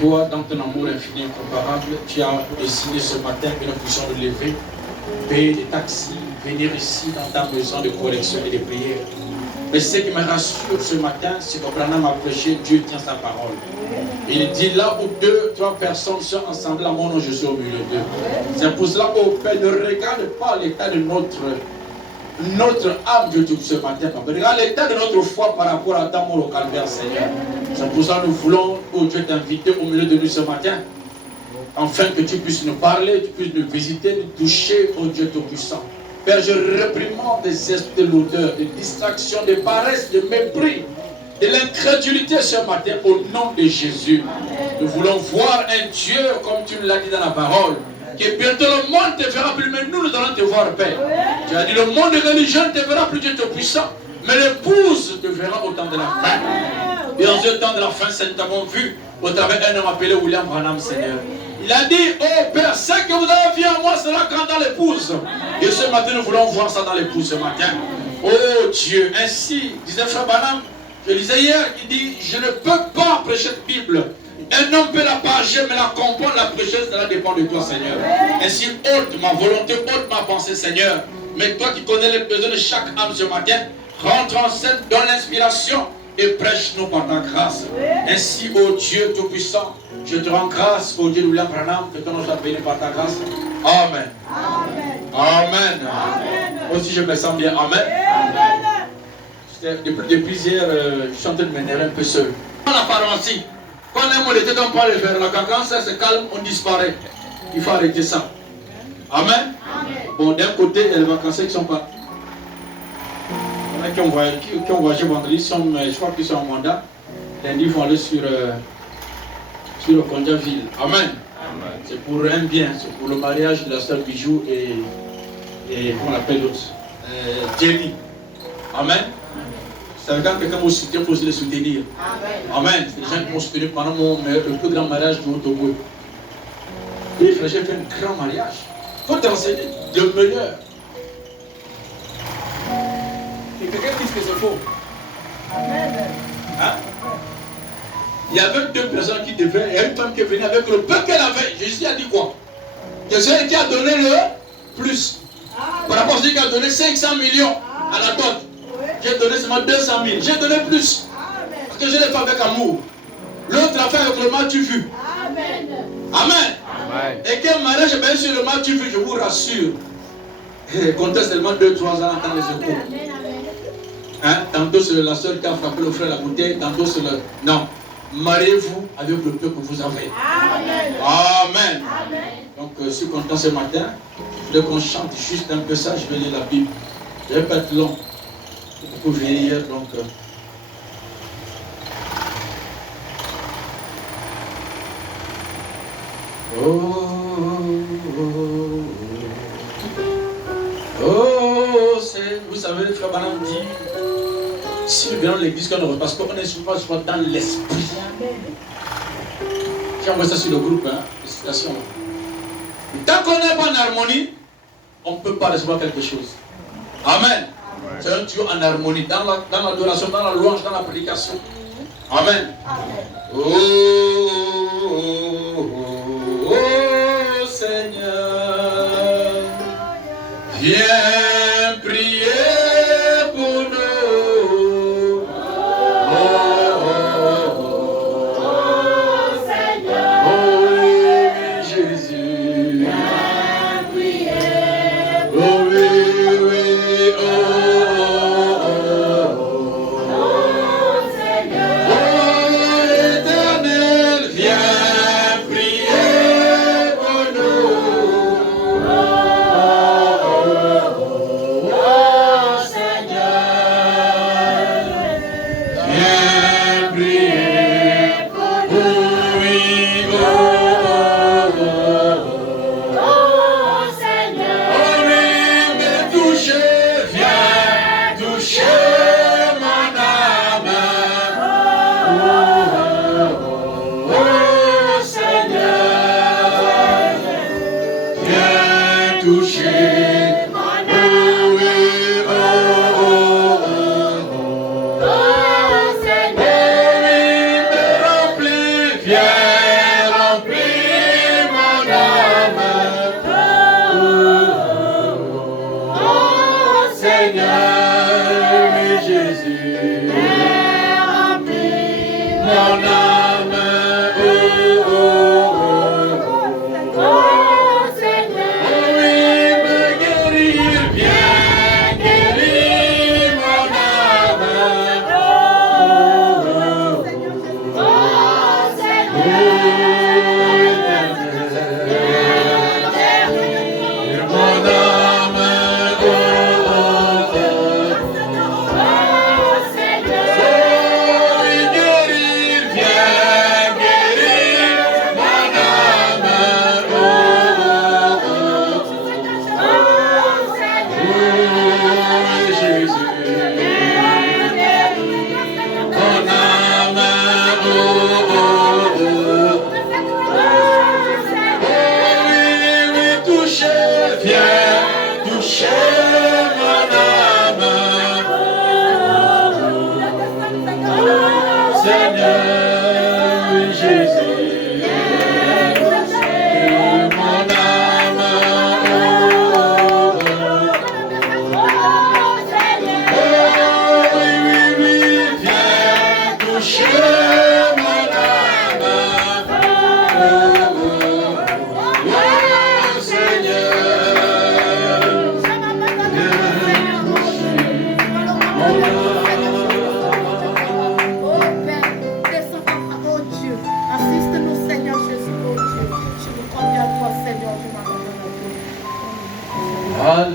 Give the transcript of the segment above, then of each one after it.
Toi, dans ton amour infini et incomparable, tu as décidé ce matin que nous puissions nous lever, payer des taxis, venir ici dans ta maison de correction et de prière. Mais ce qui me rassure ce matin, c'est qu'Abraham a prêché, Dieu tient sa parole. Il dit là où 2, 3 personnes sont ensemble, à mon nom, je suis au milieu d'eux. C'est pour cela qu'au Père, ne regarde pas l'état de notre âme, Dieu, ce matin. Regarde l'état de notre foi par rapport à ta mort au calvaire, Seigneur. C'est pour ça que nous voulons, oh Dieu, t'inviter au milieu de nous ce matin, afin que tu puisses nous parler, tu puisses nous visiter, nous toucher, oh Dieu Tout-Puissant. Père, je réprimande des esprits de l'odeur, de distraction, de paresse, de mépris, de l'incrédulité ce matin au nom de Jésus. Nous voulons voir un Dieu, comme tu l'as dit dans la parole, que bientôt le monde ne te verra plus, mais nous allons te voir, Père. Tu as dit le monde religieux ne te verra plus, Dieu Tout-Puissant, mais l'épouse te verra au temps de la fin. Et en ce temps de la fin, c'est nous t'avons vu au travers d'un homme appelé William Branham, Seigneur. Il a dit, oh Père, ce que vous avez vu en moi sera grand dans l'épouse. Et ce matin, nous voulons voir ça dans l'épouse ce matin. Oh Dieu, ainsi, disait Frère Branham, je lisais hier, il dit, je ne peux pas prêcher cette Bible. Un homme peut la partager, mais la comprendre, la prêcher, cela dépend de toi, Seigneur. Ainsi, ôte ma volonté, ôte ma pensée, Seigneur. Mais toi qui connais les besoins de chaque âme ce matin, rentre en scène, donne l'inspiration et prêche-nous par ta grâce. Ainsi, ô Dieu Tout-Puissant, je te rends grâce, ô Dieu William Branham, que ton nom soit béni par ta grâce. Amen. Amen. Amen. Amen. Aussi, je me sens bien. Amen. Depuis hier, je suis en train de m'énerver un peu seul. Dans la pharmacie, quand un mot était on parle vers la quand ça se calme, on disparaît. Il faut arrêter ça. Amen. Amen. Bon, d'un côté, il y a les vacances qui sont pas. Il y en a qui ont voyagé vendredi, je crois qu'ils sont en mandat. Lundi, ils vont aller sur le Condiaville. Amen. Amen. C'est pour un bien, c'est pour le mariage de la sœur Bijou et comment on appelle l'autre Jenny. Amen. C'est quand quelqu'un m'a soutenu, il faut aussi le soutenir. Amen. Amen. C'est les gens qui m'ont soutenu pendant le plus grand mariage de Haut-Togo. Oui, frère, j'ai fait un grand mariage. Il faut t'enseigner de meilleur. Et quelqu'un dit que c'est faux. Amen. Hein? Il y avait 2 personnes qui devaient, il y a une femme qui est venue avec le peu qu'elle avait. Jésus a dit quoi? Que celui qui a donné le plus. Par rapport à celui qui a donné 500 millions à la dot. J'ai donné seulement 200 000. J'ai donné plus. Parce que je l'ai fait avec amour. L'autre a fait avec le mal tu vu. Amen. Amen. Et quel mariage est bien sur le mal tu vu, je vous rassure. Comptez seulement 2-3 ans dans les échos. Hein? Tantôt c'est la soeur qui a frappé le frère la bouteille, tantôt c'est le... Non. Mariez-vous avec le peu que vous avez. Amen. Amen. Amen. Donc, je suis content ce matin. Je voulais qu'on chante juste un peu ça. Je vais lire la Bible. Je ne vais pas être long. Beaucoup vieillir, donc. Vous savez, le frère Branham dit. Si nous venons à l'église, parce qu'on est pas dans l'esprit. J'ai envoyé ça sur le groupe, hein, les citations. Tant qu'on n'est pas en harmonie, on ne peut pas recevoir quelque chose. Amen. C'est un Dieu en harmonie, dans l'adoration, dans la louange, dans la prédication. Amen. Oh, Seigneur, viens prier. Éternel,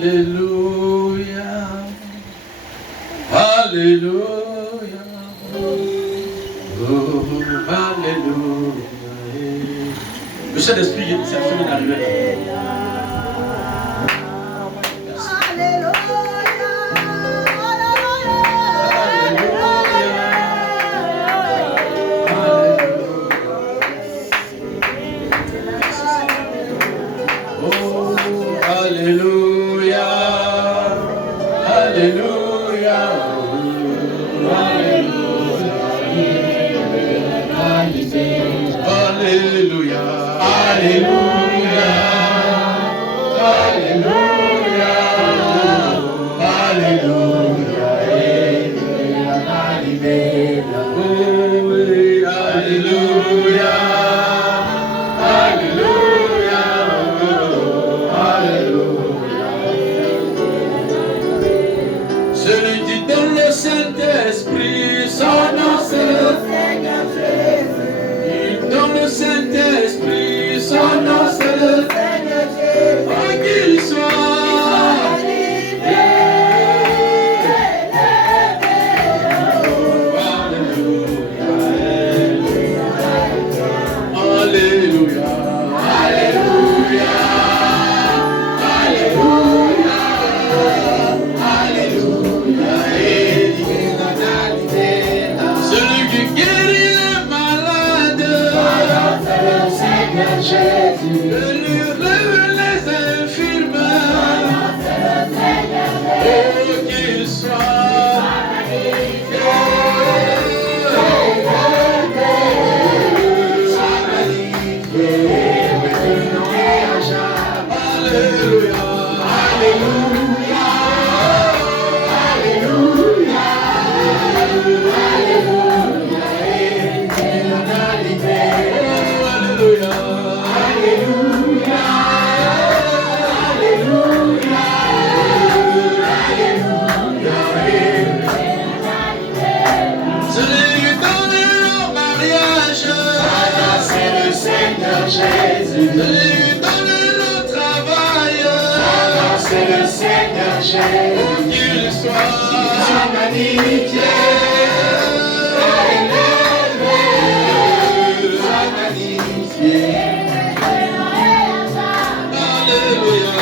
Alléluia. Alléluia. Oh, Alléluia. Le Saint-Esprit est cette semaine arrivé là. Alléluia, Alléluia, Alléluia, Alléluia, Alléluia, Alléluia, Alléluia, celui qui donne le Saint-Esprit, son nom c'est le Seigneur Jésus. Il donne le Saint-Esprit, son nom c'est le Seigneur Jésus. Oh, qu'il soit libéré. Alléluia, Alléluia, Alléluia, Alléluia. Celui qui guérit les malades, c'est le Seigneur Jésus. Celui qui relève les infirmes, c'est le Seigneur Jésus. Oh, qu'il soit magnifié. Alléluia, Alléluia, Alléluia, Jésus, lui donne le travail, c'est le Seigneur Jésus, qu'il soit magnifié, soit magnifié. Alléluia,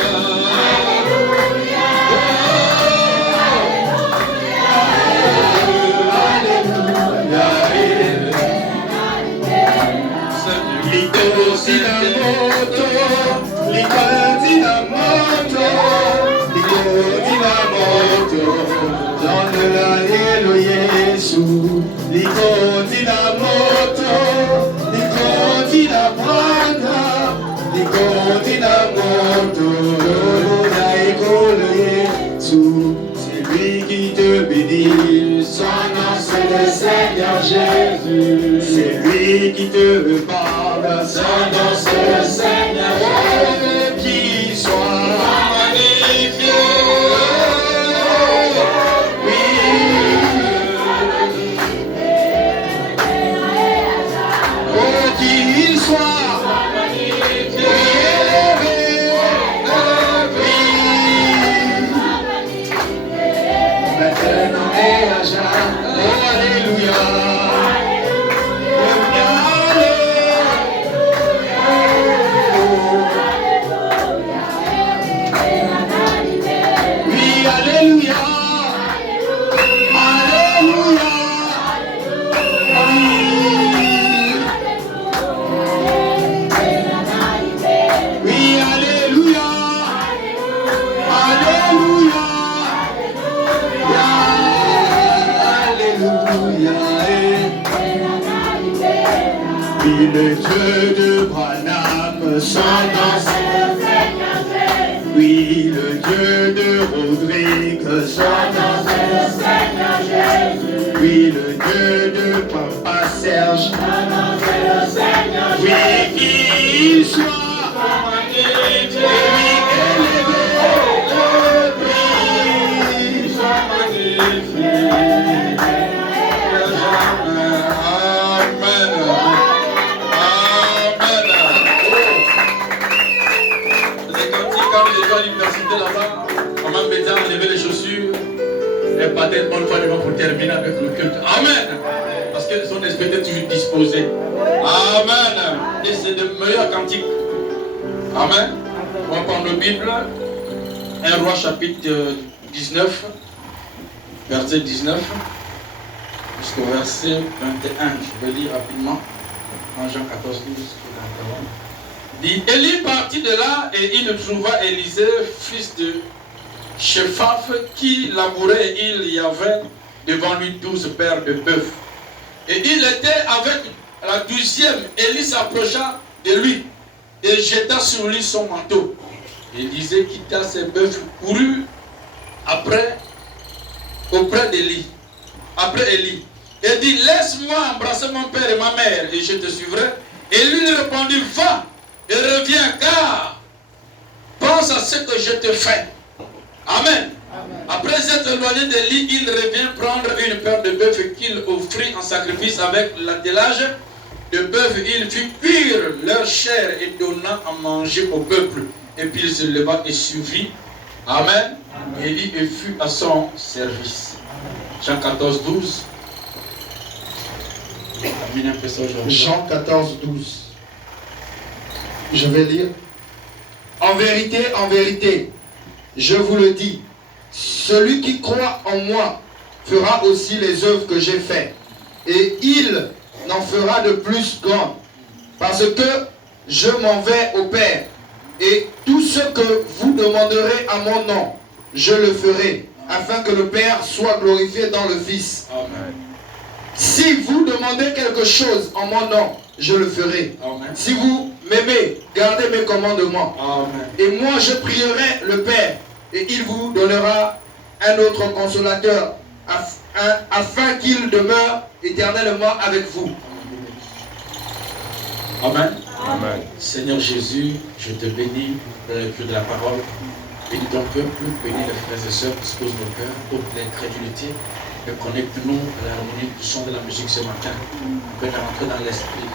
c'est lui qui te bénit, son nom c'est le Seigneur Jésus, c'est lui qui te parle, son nom c'est le Seigneur Jésus, qui soit magnifié, oui, oh, qui soit magnifié, élevé, maintenant et à jamais. Alléluia. Oui, alléluia. Alléluia. Oui, alléluia. Alléluia. Oui, le Dieu de Branham s'endance. Oui, le Dieu de Rodrigue s'endance. Oui, le Dieu de Papa Serge. Oui, qu'il soit magnifié, élevé, oui, soit magnifié. À l'université là-bas, maman Bézan enlevait les chaussures, elle battait une bonne fois devant pour terminer avec le culte. Amen. Parce que son esprit était toujours disposé. Amen. Et c'est de meilleurs cantiques. Amen. On va prendre la Bible. 1 Roi chapitre 19, verset 19 jusqu'au verset 21. Je vais lire rapidement. En Jean 14, 12. Dit, Élie partit de là et il trouva Élisée, fils de Shephaph, qui labourait et il y avait devant lui 12 paires de bœufs. Et il était avec la 12e. Élie s'approcha de lui et jeta sur lui son manteau. Élisée quitta ses bœufs, courut auprès d'Élie, après Élie, et dit, laisse-moi embrasser mon père et ma mère et je te suivrai. Et lui répondit, va et reviens, car pense à ce que je te fais. Amen. Amen. Après être éloigné d'Élie, il revient prendre une paire de bœufs qu'il offrit en sacrifice avec l'attelage de bœufs. Il fit cuire leur chair et donna à manger au peuple. Et puis il se leva et suivit. Amen. Amen. Élie fut à son service. Jean 14, 12. Jean 14, 12. Je vais lire. En vérité, je vous le dis, celui qui croit en moi fera aussi les œuvres que j'ai faites, et il n'en fera de plus grandes, parce que je m'en vais au Père, et tout ce que vous demanderez à mon nom, je le ferai, afin que le Père soit glorifié dans le Fils. Amen. Si vous demandez quelque chose en mon nom, je le ferai. Amen. Si vous m'aimez, gardez mes commandements. Amen. Et moi je prierai le Père, et il vous donnera un autre consolateur, afin qu'il demeure éternellement avec vous. Amen. Amen. Seigneur Jésus, je te bénis pour le cœur de la parole. Bénis ton peuple, bénis les frères et sœurs, dispose nos cœurs, ôte l'incrédulité. Et connecte-nous à l'harmonie du son de la musique ce matin. Fais rentrer dans l'esprit.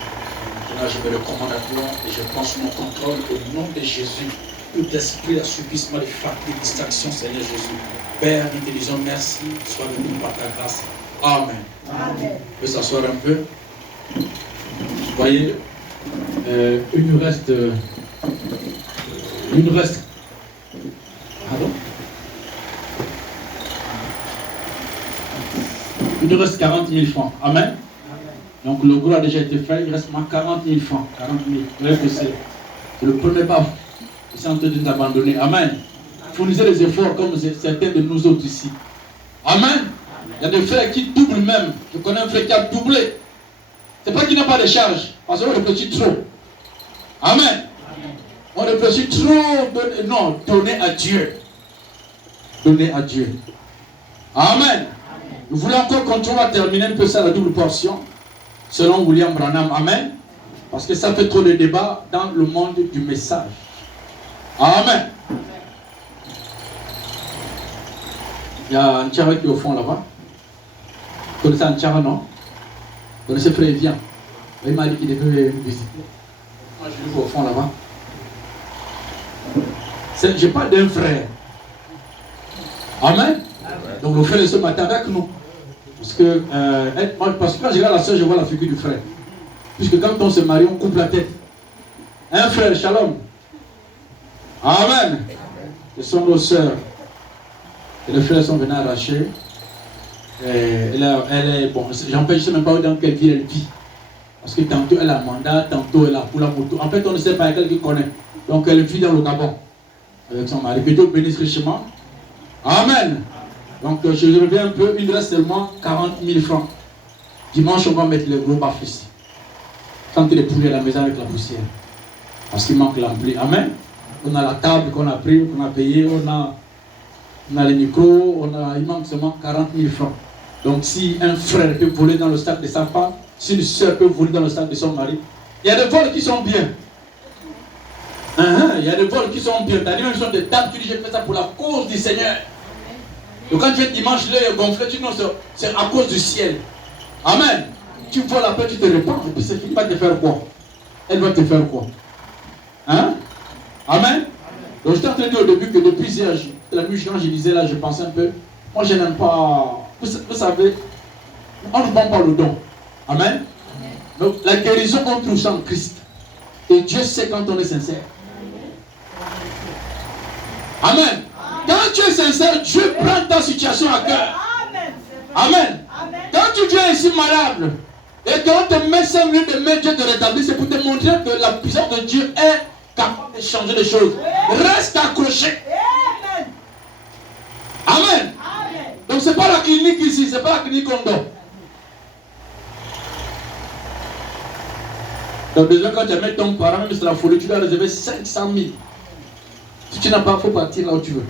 Maintenant, je me le commande à toi et je prends sous mon contrôle au nom de Jésus. Tout esprit d'assouplissement, de fatigue, de distraction, Seigneur Jésus. Père, nous te disons merci. Sois béni par ta grâce. Amen. Amen. On peut s'asseoir un peu. Vous voyez, il nous reste. Pardon? Il nous reste 40 000 francs. Amen. Donc le gros a déjà été fait. Il reste moins 40 000 francs. 40 000. Vous voyez que c'est le premier pas. Ils sont en train de nous abandonner. Amen. Fournissez les efforts comme certains de nous autres ici. Amen. Il y a des frères qui doublent même. Je connais un frère qui a doublé. C'est pas qu'il n'a pas de charge. Parce qu'on réfléchit trop. Amen. On réfléchit trop. Donner à Dieu. Donner à Dieu. Amen. Nous voulons encore continuer à terminer un peu ça, la double portion, selon William Branham. Amen. Parce que ça fait trop de débats dans le monde du message. Amen. Il y a un Tchara qui est au fond là-bas. Vous connaissez un Tchara, non? Vous connaissez Frère Vian? Il m'a dit qu'il devait me visiter. Moi, je vais au fond là-bas. Je parle d'un frère. Amen. Donc le frère est ce matin avec nous. Parce que quand je regarde la soeur, je vois la figure du frère. Puisque quand on se marie, on coupe la tête. Un frère, shalom. Amen. Ce sont nos sœurs. Et les frères sont venus arracher. Elle est, bon, j'empêche même pas dans quelle ville elle vit. Parce que tantôt elle a mandat, tantôt elle a pour la moto. En fait, on ne sait pas quelqu'un qui connaît. Donc elle vit dans le Gabon. Avec son mari. Que Dieu bénisse richement. Amen. Donc je reviens un peu. Il reste seulement 40 000 francs. Dimanche, on va mettre les gros baffes ici. Quand il est pourri à la maison avec la poussière. Parce qu'il manque l'ampli. Amen. On a la table qu'on a pris, qu'on a payé, on a les micros, il manque seulement 40 000 francs. Donc si un frère peut voler dans le sac de sa femme, si une soeur peut voler dans le sac de son mari, il y a des vols qui sont bien. Il y a des vols qui sont bien. Tu as dit même si des dames, tu dis j'ai fait ça pour la cause du Seigneur. Donc quand tu es dimanche, l'œil est gonflé, tu dis non, c'est à cause du ciel. Amen. Tu vois la paix, tu te répands, et puis c'est fini, va te faire quoi? Elle va te faire quoi? Hein? Amen. Donc je t'ai en train de dire au début que depuis hier, la nuit quand je disais là, je pensais un peu, moi je n'aime pas, vous savez, on ne vend pas le don. Amen. Donc la guérison on trouve ça en Christ. Et Dieu sait quand on est sincère. Amen. Quand tu es sincère, Dieu prend ta situation à cœur. Amen. Quand tu viens ici malade et qu'on te met 5 minutes de mettre Dieu te rétablir, c'est pour te montrer que la puissance de Dieu est capable de changer les choses. Reste accroché. Amen. Donc c'est pas la clinique ici, c'est pas la clinique qu'on donne. Donc déjà quand tu as mis ton parent, même c'est la folie, tu dois réserver 500 000. Si tu n'as pas, il faut partir là où tu veux.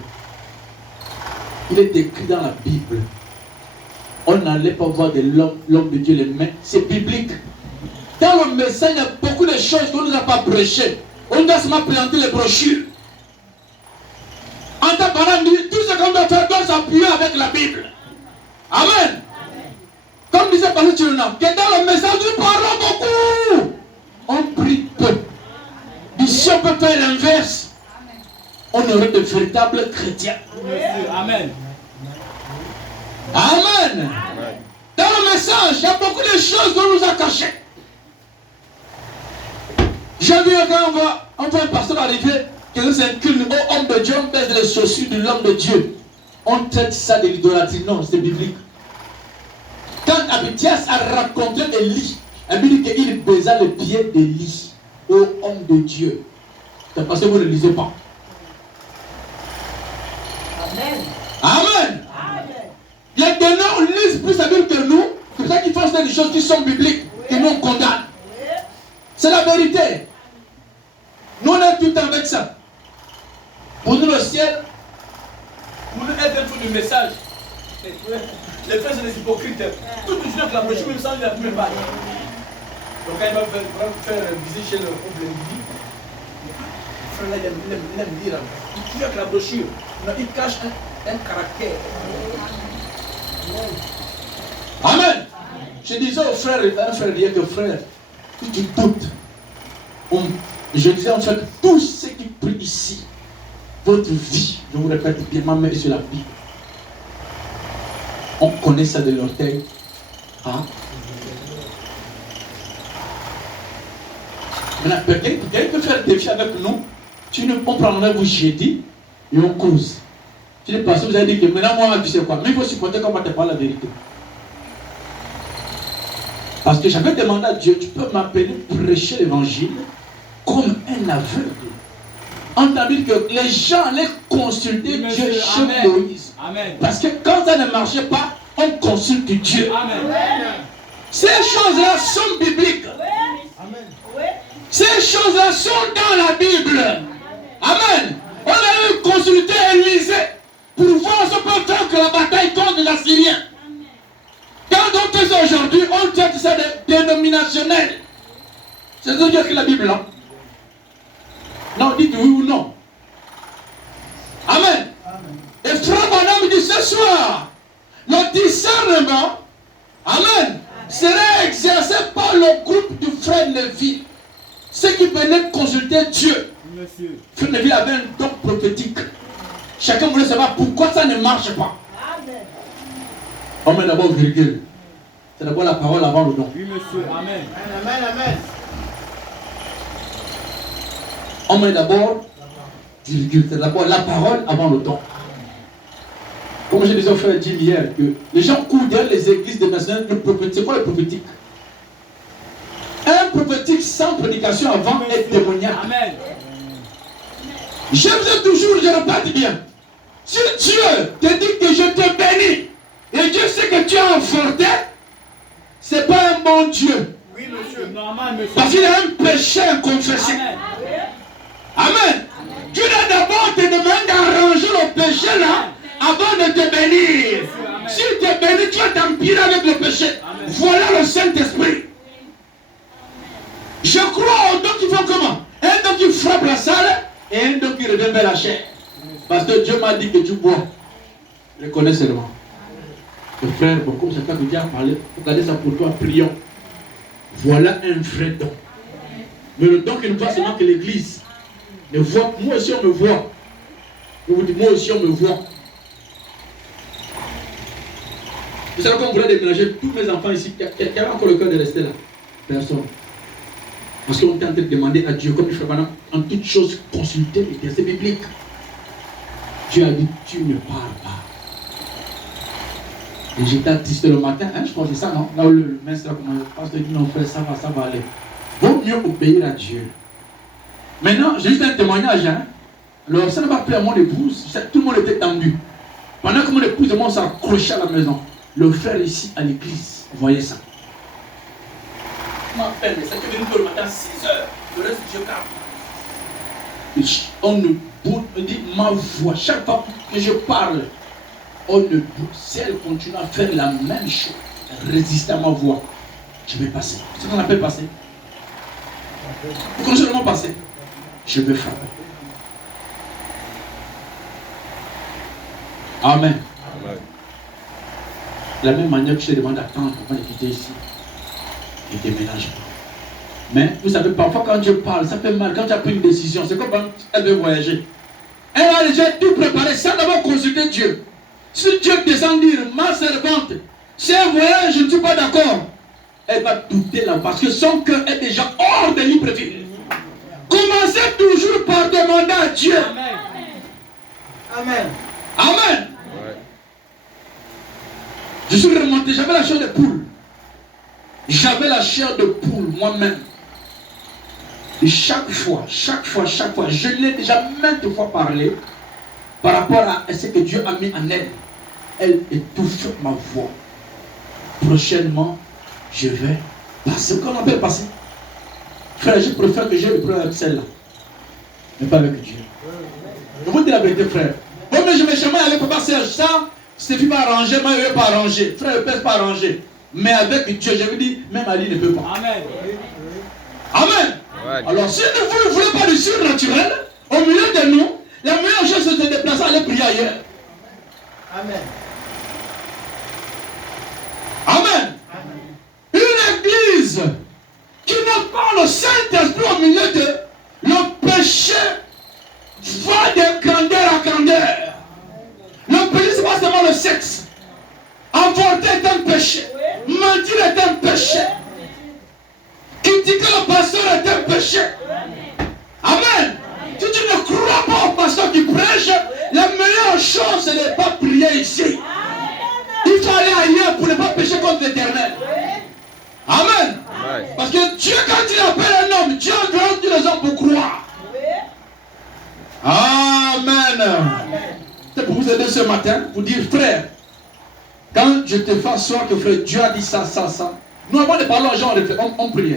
Il est écrit dans la Bible. On n'allait pas voir de l'homme de Dieu les mains. C'est biblique. Dans le message, il y a beaucoup de choses qu'on ne nous a pas prêchées. On doit seulement présenter les brochures. En tant parlant, tout ce qu'on doit faire doit s'appuyer avec la Bible. Amen. Comme disait Pasteur Chirona, que dans le message, nous parlons beaucoup. On prie peu. Ici, on peut faire l'inverse. On aurait de véritables chrétiens. Amen. Amen. Dans le message, il y a beaucoup de choses qu'on nous a cachées. J'ai vu quand on voit un pasteur arriver, que c'est un culte au homme de Dieu, on baisse les chaussures de l'homme de Dieu. On traite ça de l'idolâtrie. Non, c'est biblique. Quand Abithias a raconté Élie, il dit qu'il baisa le pied d'Élie au homme de Dieu. C'est parce que vous ne lisez pas. Amen. Amen. Les donneurs lisent plus la Bible que nous. C'est pour ça qu'ils font des choses qui sont bibliques, que nous on condamne. C'est la vérité. Nous on est tout le temps avec ça. Pour nous le ciel, Pour nous être tout du message. Les frères sont des hypocrites. Tout le jour que la brochure même sans la première page. Donc quand il va faire visite chez le problème, le frère là il aime lire. Il tue avec la brochure. Il cache un caractère. Amen. Je disais au frère, un frère hier que frère, si tu doutes, je disais en fait, tous ceux qui prient ici, votre vie, je vous répète bien, ma main est sur la Bible. On connaît ça de l'orteil. Hein? Maintenant, quelqu'un peut faire un défi avec nous. On prend rendez-vous jeudi et on cause. Tu n'es pas sûr, vous avez dit que maintenant, moi, tu sais quoi. Mais il faut supporter comment tu parles la vérité. Parce que j'avais demandé à Dieu, tu peux m'appeler prêcher l'évangile comme un aveugle. Entendu que les gens allaient consulter Dieu chez Moïse. Amen. Parce que quand ça ne marchait pas, on consulte Dieu. Amen. Ces choses-là sont bibliques. Ces choses-là sont dans la Bible. Amen. On a eu consulté Élisée pour voir ce qu'on peut faire que la bataille contre les Assyriens. Quand on fait ça aujourd'hui, on traite ça de dénominationnel. C'est ce que dit la Bible là. Non, dites oui ou non. Amen. Et frère Branham dit ce soir, le discernement, amen, sera exercé par le groupe du frère Lévi. ceux qui venaient consulter Dieu, Monsieur. Frère Neville avait un don prophétique. Chacun voulait savoir pourquoi ça ne marche pas. On met d'abord virgule. C'est d'abord la parole avant le don. Oui, monsieur. Amen. Amen, amen. On met d'abord virgule. C'est d'abord la parole avant le don. Comme je disais au frère Jim hier, que les gens courent derrière les églises de personnes. Le prophétique, c'est quoi le prophétique? Un prophétique sans prédication avant est démoniaque. Amen. Je vous ai toujours, je répète bien. Si Dieu te dit que je te bénis, et Dieu sait que tu es enfanté, ce n'est pas un bon Dieu. Oui, monsieur. Normal, monsieur. Parce qu'il y a un péché inconfessé. Amen. Amen. Dieu doit d'abord te demander d'arranger le péché là avant de te bénir. S'il te bénit, tu vas t'empirer avec le péché. Amen. Voilà le Saint-Esprit. Je crois aux dons qui font comment? Un don qui frappe la salle et un don qui revient vers la chair. Parce que Dieu m'a dit que tu bois. Je le connais seulement. Le frère, bon, comme c'est toi qui viens parler, regardez ça pour toi, prions. Voilà un vrai don. Mais le don qui ne voit seulement que l'église. Me voit, moi aussi on me voit. Je vous dis, moi aussi on me voit. Vous savez, quand on voulait déménager tous mes enfants ici, qui avait encore le cœur de rester là? Personne. Parce qu'on est en train de demander à Dieu, comme je fais maintenant, en toutes choses, consulter les textes bibliques. Dieu a dit, tu ne parles pas. Et j'étais triste le matin, hein, je crois que c'est ça, non? Là où le maître, le pasteur dit, non frère, ça va aller. Vaut mieux obéir à Dieu. Maintenant, j'ai juste un témoignage, hein. Alors, ça n'a pas plu à mon épouse, tout le monde était tendu. Pendant que mon épouse et moi s'accrochaient à la maison, le frère ici à l'église, vous voyez ça. m'appelle, ça fait venu le matin à 6 heures. Le reste, je calme. On ne bouge, on dit ma voix. Chaque fois que je parle, on ne bouge. Si elle continue à faire la même chose, résister à ma voix, je vais passer. C'est ce qu'on appelle passer. Vous connaissez le mot passer? Je vais frapper. Amen. Amen. De la même manière que je te demande d'attendre avant de quitter ici, je déménage pas. Mais vous savez, parfois quand Dieu parle, ça fait mal. Quand tu as pris une décision, c'est comme quand elle veut voyager. Elle a déjà tout préparé sans d'abord consulter Dieu. Si Dieu descend dire, ma servante, c'est un voyage, je ne suis pas d'accord. Elle va douter là parce que son cœur est déjà hors de l'hyperville. Commencez toujours par demander à Dieu. Amen. Amen. Amen. Ouais. Je suis remonté, j'avais la chair de poule. J'avais la chair de poule moi-même. Et chaque fois, je l'ai déjà maintes fois parlé par rapport à ce que Dieu a mis en elle. Elle étouffe ma voix. Prochainement, je vais passer. Ce qu'on appelle passer. Frère, je préfère que j'ai le problème avec celle-là. Mais pas avec Dieu. Je vous dis la vérité, frère. Bon, mais je me chamaille avec Papa Serge. Ça, Stéphie va arranger, moi, je ne vais pas arranger. Frère, le père pas arranger. Mais avec Dieu, je vous dis, même Ali ne peut pas. Amen. Amen. Ouais. Alors, si vous ne voulez pas du surnaturel, au milieu de nous, la meilleure chose c'est de se déplacer, aller prier ailleurs. Amen. Amen. Une église qui n'a pas le Saint-Esprit au milieu de le péché va de grandeur à grandeur. Le péché, ce n'est pas seulement le sexe. Avorter est un péché. Mentir est un péché. Critiquer le pasteur est un péché. Amen. Si tu ne crois pas au pasteur qui prêche, la meilleure chose, ce n'est pas prier ici. Il faut aller ailleurs pour ne pas pécher contre l'Éternel. Amen. Ouais. Parce que Dieu, quand il appelle un homme, Dieu a grandi les hommes pour croire. Amen. C'est pour vous aider ce matin, pour dire, frère, quand je te fais asseoir que frère, Dieu a dit ça. Nous, avant de parler aux gens, on prie.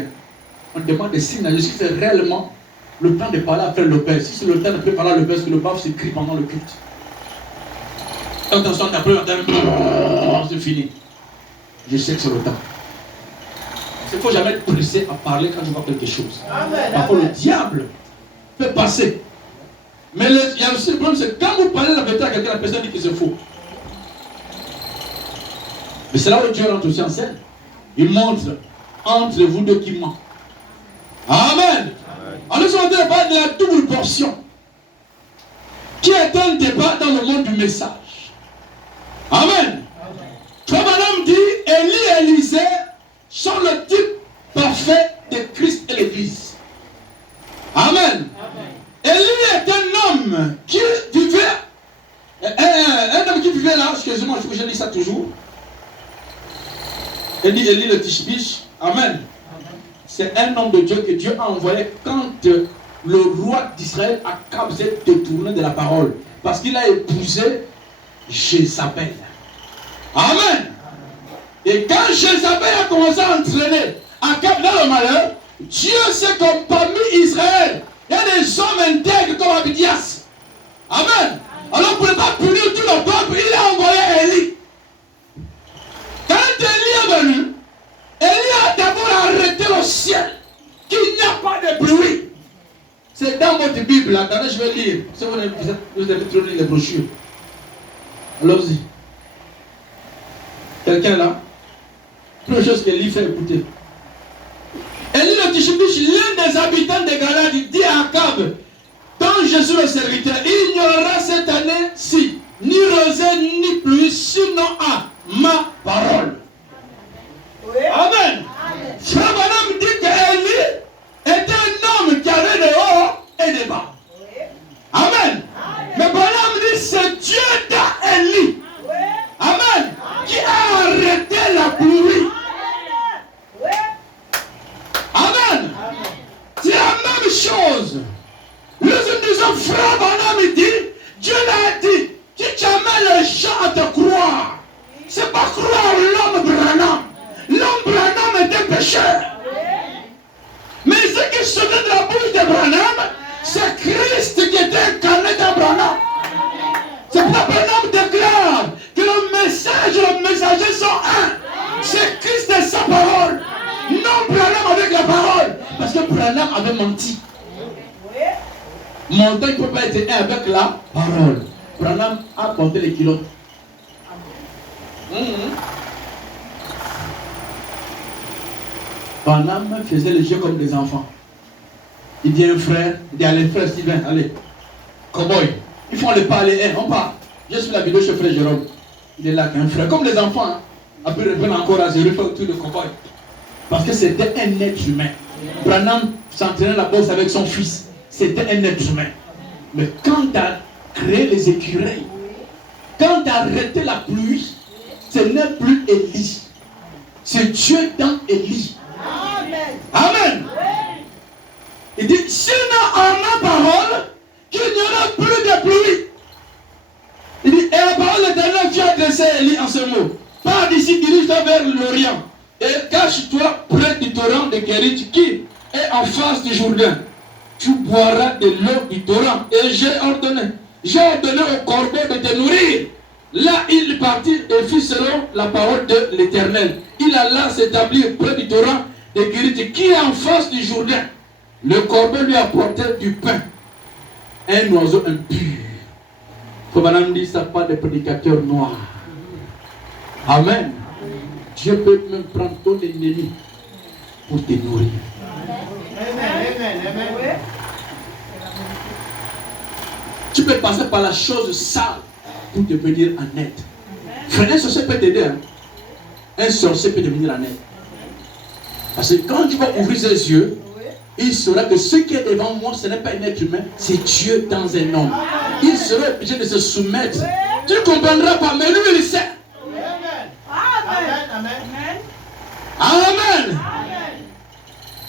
On demande des signes. Est-ce que c'est réellement le temps de parler à frère Lopez? Si c'est le temps de parler à Lopez, que le baf s'écrit pendant le culte. Quand on sent après, c'est fini. Je sais que c'est le temps. Il ne faut jamais être pressé à parler quand je vois quelque chose. Parfois, le diable peut passer. Mais il y a aussi le problème, c'est quand vous parlez la vérité à quelqu'un, la personne dit que c'est faux. Mais c'est là où Dieu rentre aussi en scène. Il montre entre vous deux qui ment. Amen. Alors, nous sommes en train de parler de la double portion, qui est un débat dans le monde du message. Amen. Frère Branham dit, Élie et Élisée sont le type parfait de Christ et l'Église. Amen. Élie est un homme qui vivait, là, excusez-moi, je lis ça toujours. Élie le Tishbish, Amen. C'est un homme de Dieu que Dieu a envoyé quand le roi d'Israël Akab s'est détourné de la parole. Parce qu'il a épousé Jézabel. Amen. Et quand Jézabel a commencé à entraîner Akab dans le malheur, Dieu sait que parmi Israël, il y a des hommes intègres comme Abdias. Amen. Alors pour ne pas punir tout le peuple, il a envoyé Élie. Quand Élie est venu, Élie a d'abord arrêté le ciel, qu'il n'y a pas de pluie. C'est dans votre Bible, attendez, je vais lire. Si vous avez trop lu les brochures. Allons-y. Quelqu'un là? Première chose qu'Élie fait écouter. Élie le Tishbish, l'un des habitants de Galade, dit à Akab, dont je suis le serviteur, il n'y aura cette année-ci ni rosée ni pluie, sinon à ma parole. Oui. Amen. Frère Branham dit qu'Élie était un homme qui avait des hauts et des bas. Oui. Amen. Mais Branham dit c'est Dieu dans Élie. Oui. Amen. Qui a arrêté la pluie. Oui. Amen. C'est la même chose. Nous disons, frère Branham dit, Dieu l'a dit, tu amènes les gens à te croire. C'est pas croire l'homme Branham. L'homme Branham était pécheur. Mais ce qui sortait de la bouche de Branham, c'est Christ qui était incarné dans Branham. C'est pourquoi Branham déclare que le message et le messager sont un. C'est Christ et sa parole. Non Branham avec la parole. Parce que Branham avait menti. Montant, il ne peut pas être un avec la parole. Branham a compté les kilos. Branham faisait les jeux comme des enfants. Il dit à un frère, il dit allez frère Sylvain, allez, cowboy, il faut aller parler, on part. Je suis la vidéo chez frère Jérôme. Il est là qu'un frère, comme les enfants, hein. Après reprendre encore à zéro, il fait autour de cowboy. Parce que c'était un être humain. Branham s'entraînait la boxe avec son fils. C'était un être humain. Mais quand tu as créé les écureuils, quand tu as arrêté la pluie, ce n'est plus Élie. C'est Dieu dans Élie. Amen. Amen. Il dit, s'il n'a en ma parole, qu'il n'y aura plus de pluie. Il dit, et la parole de l'Éternel qui a adressé Élie en ce mot. Pars d'ici, dirige-toi vers l'Orient. Et cache-toi près du torrent de Kérit qui est en face du Jourdain. Tu boiras de l'eau du torrent. Et j'ai ordonné au corbeau de te nourrir. Là, il partit et fit selon la parole de l'Éternel. Il alla s'établir près du torrent de Kérit qui est en face du Jourdain. Le corbeau lui apportait du pain. Un oiseau impur. Comme dit, ça pas des prédicateurs noirs. Amen. Dieu peut même prendre ton ennemi pour te nourrir. Amen. Tu peux passer par la chose sale pour devenir un aide. Frère, un sorcier peut t'aider. Hein? Un sorcier peut devenir un aide. Parce que quand tu vas ouvrir ses yeux, il saura que ce qui est devant moi, ce n'est pas un être humain, c'est Dieu dans un homme. Il sera obligé de se soumettre. Tu ne comprendras pas, mais lui, il sait. Amen. Amen.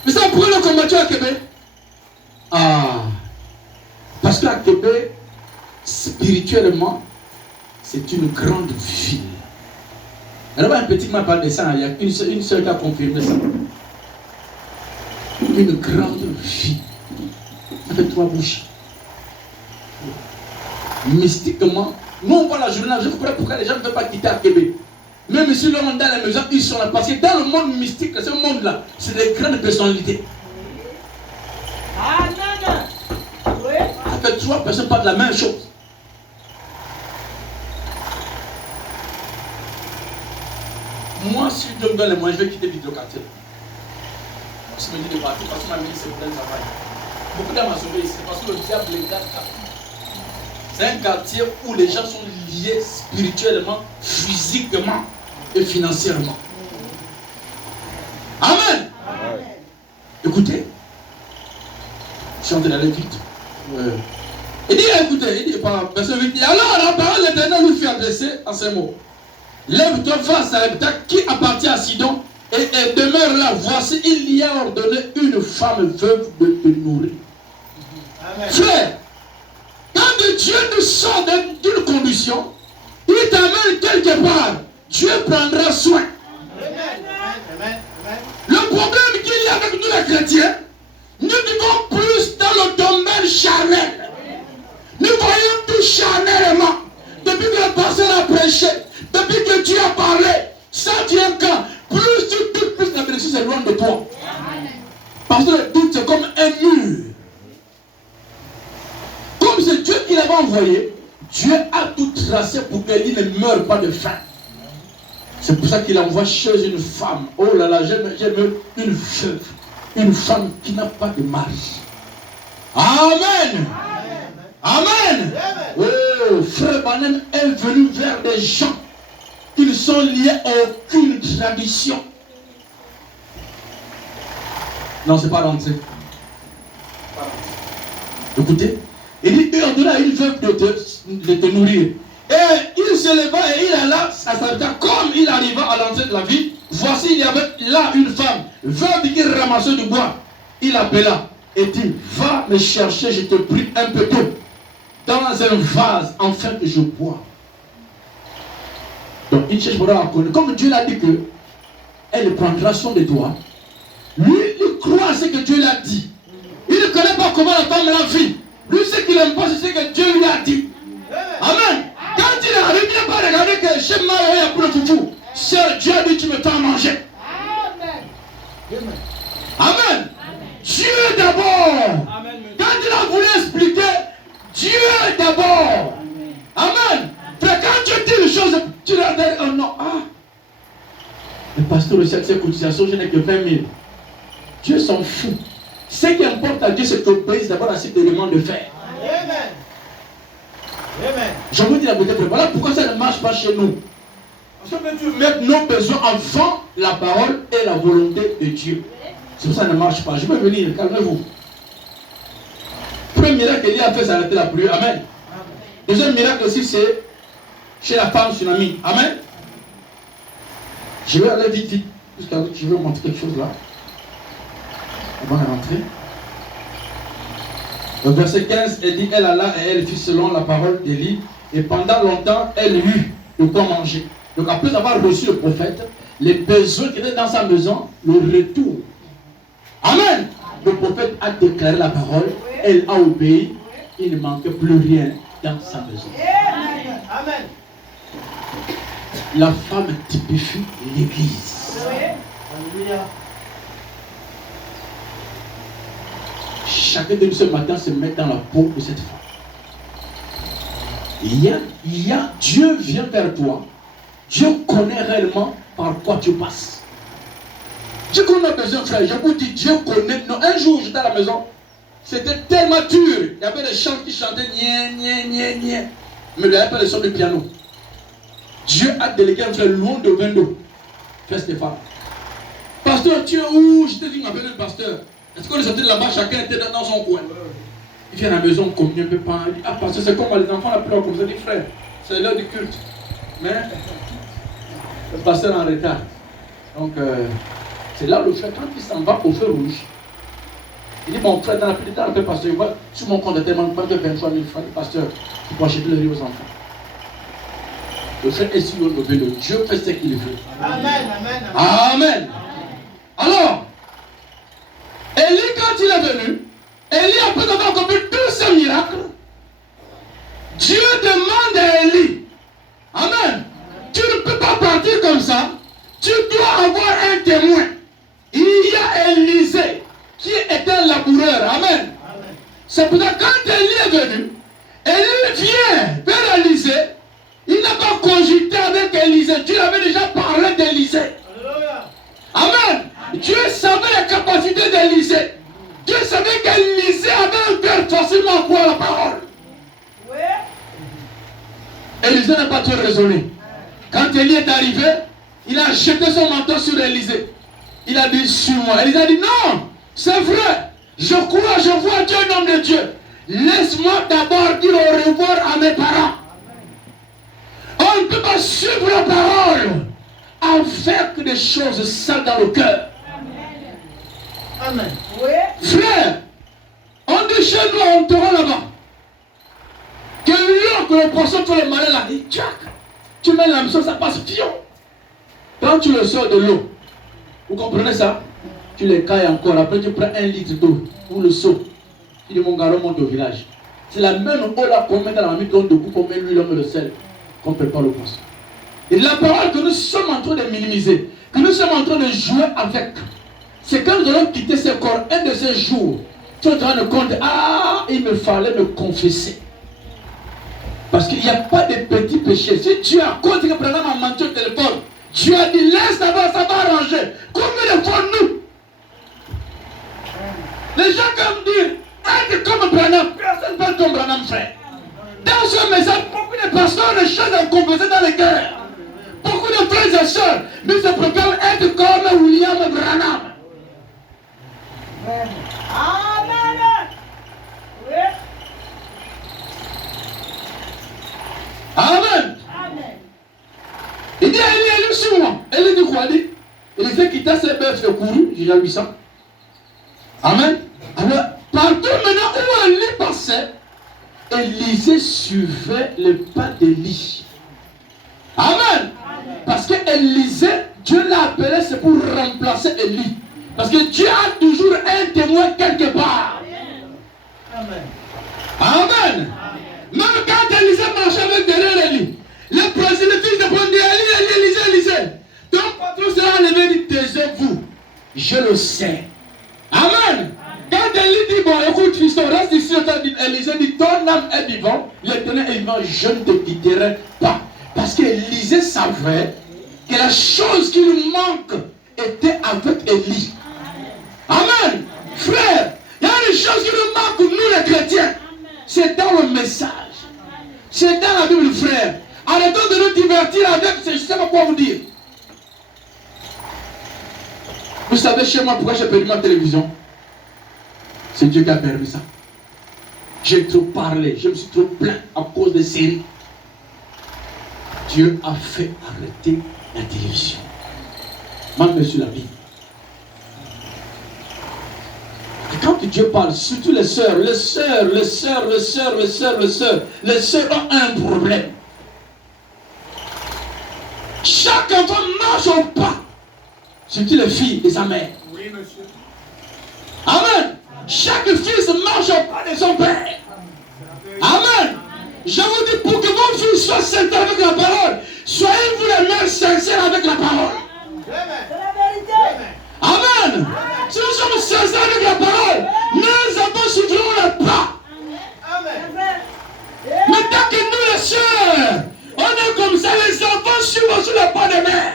Mais ça, pourquoi le combattu à Québec? Parce qu'à Québec, spirituellement, c'est une grande ville. Alors, un petit m'a parlé de ça, il y a une seule qui a confirmé ça. Une grande ville. Ça fait 3 bouches. Mystiquement, nous on voit la journée, je ne comprends pas pourquoi les gens ne veulent pas quitter à Québec. Même si l'on est dans la maison, ils sont là. Parce que dans le monde mystique, ce monde-là, c'est des grandes personnalités. Ça fait 3 personnes parlent de la même chose. Moi, si Dieu me donne les moyens, je vais quitter l'hydrocartier. Je me dis de partir parce que ma vie, c'est pour le travail. beaucoup d'âmes à sauver ici parce que le diable les garde. C'est un quartier où les gens sont liés spirituellement, physiquement et financièrement. Amen. Amen. Écoutez, je suis en train d'aller vite. Il dit, écoutez, il dit, verset 8, alors la parole de l'Éternel lui fit adresser en ces mots. Lève-toi face à Sarepta qui appartient à Sidon et demeure là. Voici, il y a ordonné une femme veuve de te nourrir. Amen. Frère, quand Dieu nous sort d'une condition, il t'amène quelque part. Dieu prendra soin. Amen. Le problème qu'il y a avec nous les chrétiens, nous vivons plus dans le domaine charnel. Nous voyons tout charnellement. Depuis que le pasteur a prêché, depuis que Dieu a parlé, ça vient quand? Plus tu doutes, plus la bénédiction s'éloigne de toi. Parce que le doute, c'est comme un mur. Comme c'est Dieu qui l'avait envoyé, Dieu a tout tracé pour qu'Élie ne meure pas de faim. C'est pour ça qu'il envoie chez une femme. Oh là là, j'aime une veuve. Une femme qui n'a pas de mari. Amen. Amen. Oh, frère Banem est venu vers des gens qui ne sont liés à aucune tradition. Non, c'est pas rentré. Écoutez, il dit, il ordonna à une veuve de te nourrir. Et il se leva et il alla à Sarepta. Comme il arriva à l'entrée de la ville, voici il y avait là une femme, veuve qui ramassait du bois. Il appela et dit, va me chercher, je te prie, un peu d'eau dans un vase, afin que je bois. Donc il cherche pour la connaître. Comme Dieu l'a dit que elle prendra soin de toi, lui, il croit à ce que Dieu l'a dit. Il ne connaît pas comment la femme la vit. Lui, ce qu'il n'aime pas, c'est ce que Dieu lui a dit. Amen. Quand il arrive, il n'a pas regardé que chez moi, il y a plus de foufou. C'est Dieu a dit, tu me fais manger. Amen. Amen. Dieu d'abord. Quand il a voulu expliquer, Dieu d'abord. Amen. Frère, quand tu dis les choses, tu leur dis, oh non, le pasteur aussi avec ses cotisations, je n'ai que 20 000. Dieu s'en fout. Ce qui importe à Dieu, c'est que tu obéisses d'abord à ce qu'il te demande de faire. Amen. Amen. Je vous dis la vérité, voilà pourquoi ça ne marche pas chez nous. Parce que tu mets nos besoins avant la parole et la volonté de Dieu. C'est pour ça que ça ne marche pas. Je vais venir, calmez-vous. Premier miracle qu'il a fait, c'est arrêter la pluie. Amen. Deuxième miracle aussi, c'est chez la femme tsunami. Amen. Je vais aller vite, vite, puisque je vais vous montrer quelque chose là. Avant de rentrer. Le verset 15, elle dit, elle alla et elle fit selon la parole d'Élie, et pendant longtemps, elle eut de quoi manger. Donc après avoir reçu le prophète, les besoins qui étaient dans sa maison, le retour. Amen. Le prophète a déclaré la parole, elle a obéi, il ne manquait plus rien dans sa maison. Amen. La femme typifie l'église. Alléluia. Chacun de nous ce matin se met dans la peau de cette femme. Dieu vient vers toi. Dieu connaît réellement par quoi tu passes. Dieu connaît besoin, frère. Je vous dis, Dieu connaît. Non, un jour, j'étais à la maison. C'était tellement dur. Il y avait des chants qui chantaient mais il n'y avait pas le son du piano. Dieu a délégué un frère loin de Vendo. Frère Stéphane. Pasteur, tu es où? Je te dis, m'appelle le pasteur. Est-ce qu'on est sorti de là-bas, chacun était dans son coin? Il vient à la maison, comme un peu pas. Il dit, ah, pasteur, c'est comme les enfants la pleurent comme ça. Il dit, frère, c'est l'heure du culte. Mais le pasteur est en retard. Donc, c'est là où le frère, quand il s'en va au feu rouge, il dit, mon frère, dans la petite temps, le pasteur, il voit, sur mon compte de tellement de 23 000 francs, le pasteur, il peut acheter le riz aux enfants. Le frère est sur le vélo. Dieu fait ce qu'il veut. Amen, amen, amen. Amen. Alors, Élie, quand il est venu, Élie, après avoir accompli tous ces miracles, Dieu demande à Élie, amen, tu ne peux pas partir comme ça, tu dois avoir un témoin. Il y a Élisée, qui est un laboureur, amen. C'est pour ça que quand Élie est venu, Élie vient vers Élisée, il n'a pas cogité avec Élisée, Dieu avait déjà parlé d'Élisée. Amen. Dieu savait la capacité d'Élisée. Dieu savait qu'Élisée avait facilement à quoi? La parole. Élisée n'a pas trop raisonné. Quand Élie est arrivé, il a jeté son manteau sur Élisée. Il a dit, suis-moi. Élisée a dit, non, c'est vrai. Je crois, je vois Dieu, un homme de Dieu. Laisse-moi d'abord dire au revoir à mes parents. On ne peut pas suivre la parole avec des choses sales dans le cœur. Amen. Frère, on dit chez nous, on te rend là-bas. Que l'eau que le poisson fait le malin là, il tchac. Tu mets l'hameçon, ça passe pion. Quand tu le sors de l'eau, vous comprenez ça? Tu les cailles encore, après tu prends 1 litre d'eau ou le seau. Tu dis mon gars, monte au village. C'est la même eau là qu'on met dans la micro de coupe, on met l'huile, on met le sel, qu'on prépare le poisson. Et la parole que nous sommes en train de minimiser, que nous sommes en train de jouer avec, c'est quand nous allons quitter ce corps, un de ces jours, tu es en train de compter, ah, il me fallait me confesser. Parce qu'il n'y a pas de petits péchés. Si tu as compté que Branham a menti au téléphone, tu as dit laisse d'abord, ça va arranger. Combien de fois nous? Les gens comme dire, être comme Branham, personne ne peut comme Branham, frère. Dans ce message, beaucoup de pasteurs les choses ont confessé dans les cœurs. Beaucoup de frères et sœurs, nous se préparent être comme William Branham. Amen. Oui. Amen. Amen. Il dit, Élie, sur moi. Élie dit quoi? Il fait quitter ses bœufs de couru, j'ai déjà vu ça. Amen. Alors, partout maintenant où Élie passait, Élisée suivait le pas d'Élie. Amen. Amen. Parce que Élisée, Dieu l'a appelé, c'est pour remplacer Élie. Parce que Dieu a toujours un témoin quelque part. Amen. Amen. Même quand Élisée marchait avec derrière Élie, le président, le fils de Brandon dit Élisée. Ton patron sera enlevé, dit taisez-vous. Je le sais. Amen. Quand Élie dit bon, écoute, fils, reste ici, Élisée dit ton âme est vivante, l'Éternel est vivant, je ne te quitterai pas. Parce qu'Élisée savait que la chose qui lui manque était avec Élie. Amen. Frère, il y a une chose qui nous manque, nous les chrétiens. C'est dans le message. C'est dans la Bible, frère. Arrêtons de nous divertir avec, je ne sais pas quoi vous dire. Vous savez chez moi pourquoi j'ai perdu ma télévision? C'est Dieu qui a permis ça. J'ai trop parlé, je me suis trop plaint à cause des séries. Dieu a fait arrêter la télévision. Même sur la Bible. Et quand Dieu parle, surtout les sœurs ont un problème. Chaque enfant marche au pas. Surtout les filles de sa mère. Oui, monsieur. Amen. Chaque fils marche au pas de son père. Amen. Je vous dis, pour que vos filles soient sincères avec la parole, soyez-vous les mères sincères avec la parole. C'est la vérité. Amen. Si nous sommes sincères avec la parole, nos enfants suivront le pas. Amen. Mais tant que nous les sœurs, on est comme ça, les enfants suivent aussi le pas de mère.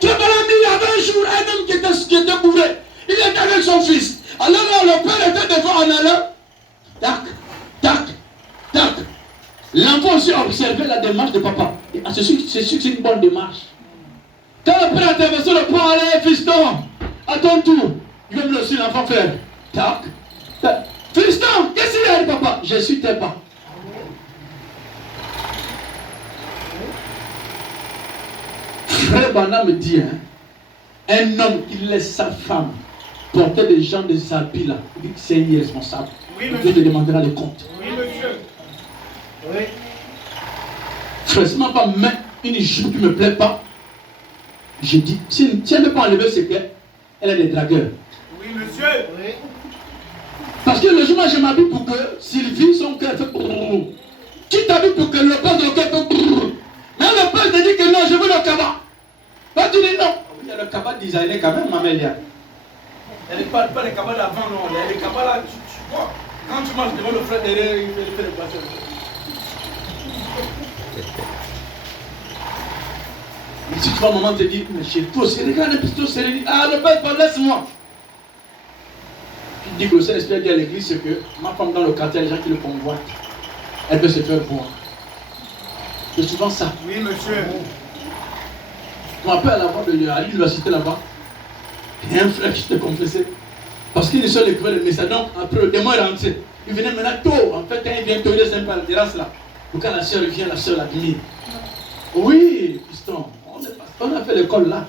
Tu vois, il y avait un jour un homme qui était bourré. Il était avec son fils. Alors là, le père était devant en allant. Tac, tac, tac. L'enfant aussi observait la démarche de papa. C'est sûr que c'est une bonne démarche. Quand le père a traversé le pont, allez, fiston, à ton tour. Il veut me laisser l'enfant faire. Tac, tac. Fiston, qu'est-ce qu'il y a, papa? Je suis tes pas. Frère Bana me dit, hein, un homme qui laisse sa femme porter des gens de sa habits là, il dit que c'est irresponsable. Oui, Dieu te demandera les comptes. Oui, monsieur. Oui. Frère, si ma femme met une jupe qui ne me plaît pas, je dis, si elle ne peut pas enlever ce qu'elle, elle a des dragueurs. Oui, monsieur. Oui. Parce que le jour où je m'habille pour que Sylvie, son cœur fait brrrr. Qui t'habille pour que le père de cœur fait brrrr. Mais le père te dit que non, je veux le cabas. Toi tu dis non. Il y a le cabas designé quand même, maman Elia. Il n'y a pas les cabas d'avant, non. Il y a les cabas là, tu vois. Quand tu marches devant le frère derrière, il fait le poisson. Mais si tu vois, maman te dit, mais chez toi, c'est regarde un petit peu, c'est ah, le père, laisse-moi. Tu dit que le Saint-Esprit a dit à l'église, c'est que ma femme dans le quartier, il y a les gens qui le convoitent. Elle peut se faire voir. C'est souvent ça. Oui, monsieur. Je me rappelle à l'université là-bas, il y a un frère qui s'était confessé. Parce qu'il est seul écrivait le message. Donc, après le démon est rentré. Il venait maintenant tôt. En fait, quand il vient tôt, il est sympa à la terrasse là. Donc, quand la soeur vient, la soeur l'admire. Oui, piston, on a fait l'école là.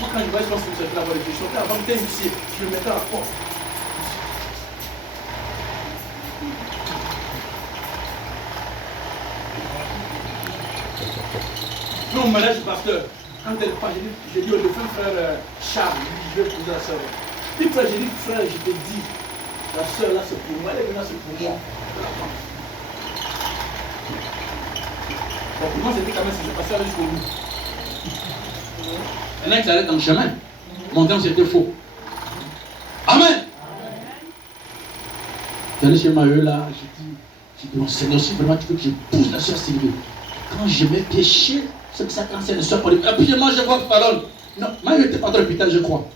Moi, quand je vois, je pense que vous avez la voix de Dieu. Avant que tu ici, je le mettais à la porte. Non, au mariage du pasteur, quand elle part, j'ai dit au défunt frère Charles, je vais épouser la soeur. Puis frère, j'ai dit, frère, je te dis, la soeur là c'est pour moi, elle est venue là c'est pour moi. Je la prends. Bon, pour moi c'était quand même, c'est passé avec jusqu'au bout. Il y en a qui s'arrêtent dans le chemin. Mon temps c'était faux. Amen. J'allais chez Marie là, j'ai dit, mon Seigneur, si vraiment tu veux que je pousse la soeur Sylvie, quand je vais pécher, c'est que ça quand c'est ne soit pas. Et puis moi je vois parole. Non, moi je n'étais pas dans l'hôpital, je crois.